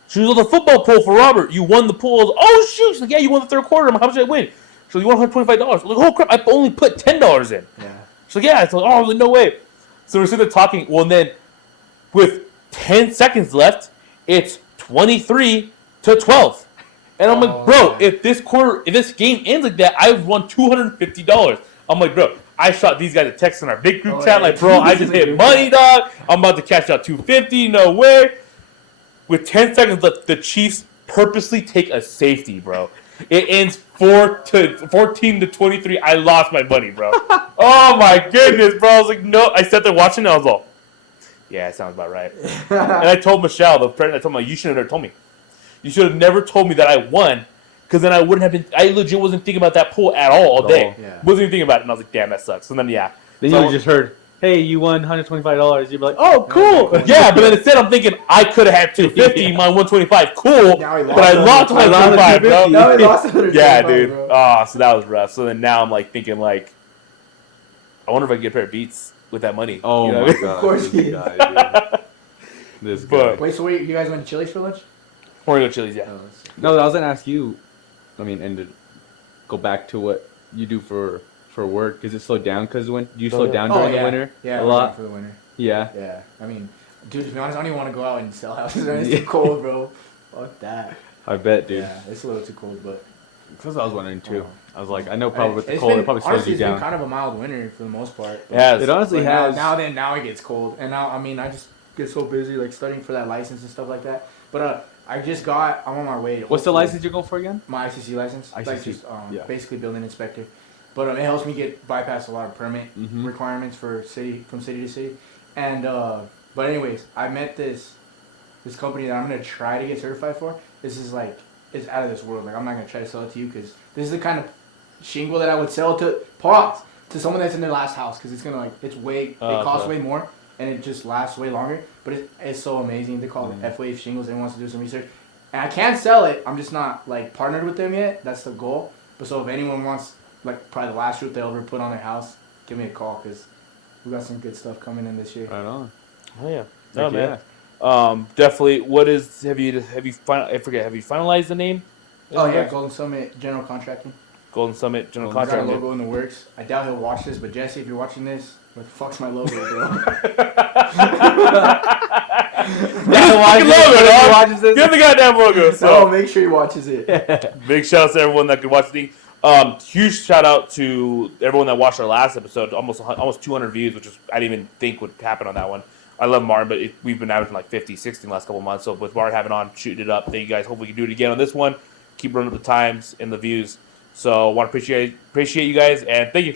She was like, "The football pool for Robert. You won the pool." I was like, "Oh shoot!" She's like, "Yeah, you won the third quarter." I'm like, "How much did I win?" She's like, "You won $125." I'm like, "Oh crap! I only put $10 in." Yeah. She's like, "Yeah." It's like, "Oh, no way." So we're sitting there talking. Well, and then with 10 seconds left, it's 23-12. And I'm like, bro, yeah. if this game ends like that, I've won $250. I'm like, bro, I shot these guys a text in our big group Oh, chat, yeah. like, bro, I just hit money, dog. I'm about to cash out $250. No way. With 10 seconds left, the Chiefs purposely take a safety, bro. It ends 14 to 23. I lost my money, bro. Oh my goodness, bro. I was like, no. I sat there watching it. I was all, yeah, it sounds about right. And I told Michelle, the friend, I told her, you should have never told me. You should have never told me that I won, because then I wouldn't have been. I legit wasn't thinking about that pool at all day. Yeah. Wasn't even thinking about it, and I was like, damn, that sucks. And then Then so you just heard, hey, you won $125. You'd be like, oh, cool. yeah, but then instead I'm thinking I could have had 250, my 125, cool. Now he lost But I lost 125, bro. Now he lost 125, Yeah, dude. bro. Oh, so that was rough. So then now I'm like thinking like, I wonder if I can get a pair of Beats with that money. oh, You know my what I mean? God. Of course this he is. guy, dude. This guy. But- Wait, so wait, you guys went to Chili's for lunch? We're gonna go Chili's, yeah. No, I was going to ask you, I mean, and to go back to what you do for work. Does it slow down? Because when do you slow down during the winter? Yeah, a we're lot. going for the winter. Yeah. Yeah, I mean, dude, to be honest, I don't even want to go out and sell houses. It's too cold, bro. Fuck that. I bet, dude. Yeah, it's a little too cold, but Because I was wondering too. Oh. I was like, I know probably with the It's cold, been- it probably slows honestly, you it's been down. kind of a mild winter for the most part. But, Yeah, It honestly but has. now it gets cold, and now I mean I just get so busy like studying for that license and stuff like that. But I'm on my way. To What's the hopefully- license you're going for again? My ICC license. Like ICC, just yeah. basically building inspector. But it helps me bypass a lot of permit Mhm. requirements from city to city. And but anyways, I met this company that I'm gonna try to get certified for. This is like it's out of this world. Like I'm not gonna try to sell it to you because this is the kind of shingle that I would sell to someone that's in their last house because it's gonna like it costs way more and it just lasts way longer. But it's so amazing. They call it F-Wave shingles. Anyone wants to do some research, and I can sell it. I'm just not like partnered with them yet. That's the goal. But so if anyone wants like probably the last roof they'll ever put on their house, give me a call because we got some good stuff coming in this year. Right on. Oh yeah. Heck No, man. Definitely. What is have you finalized the name? Oh yeah, Golden Summit General Contracting. Golden Summit General Golden Got a Contracting. logo in the works. I doubt he'll watch this, but Jesse, if you're watching this, what the fuck's my logo, bro? Fucking logo, dog. Give him the goddamn logo. Oh, So make sure he watches it. big shout out to everyone that could watch the thing. Huge shout out to everyone that watched our last episode. Almost 200 views, which is I didn't even think would happen on that one. I love Martin, but we've been averaging like 50, 60 in the last couple of months. So with Martin having on, shooting it up, thank you guys. Hopefully we can do it again on this one. Keep running up the times and the views. So I want to appreciate you guys, and thank you.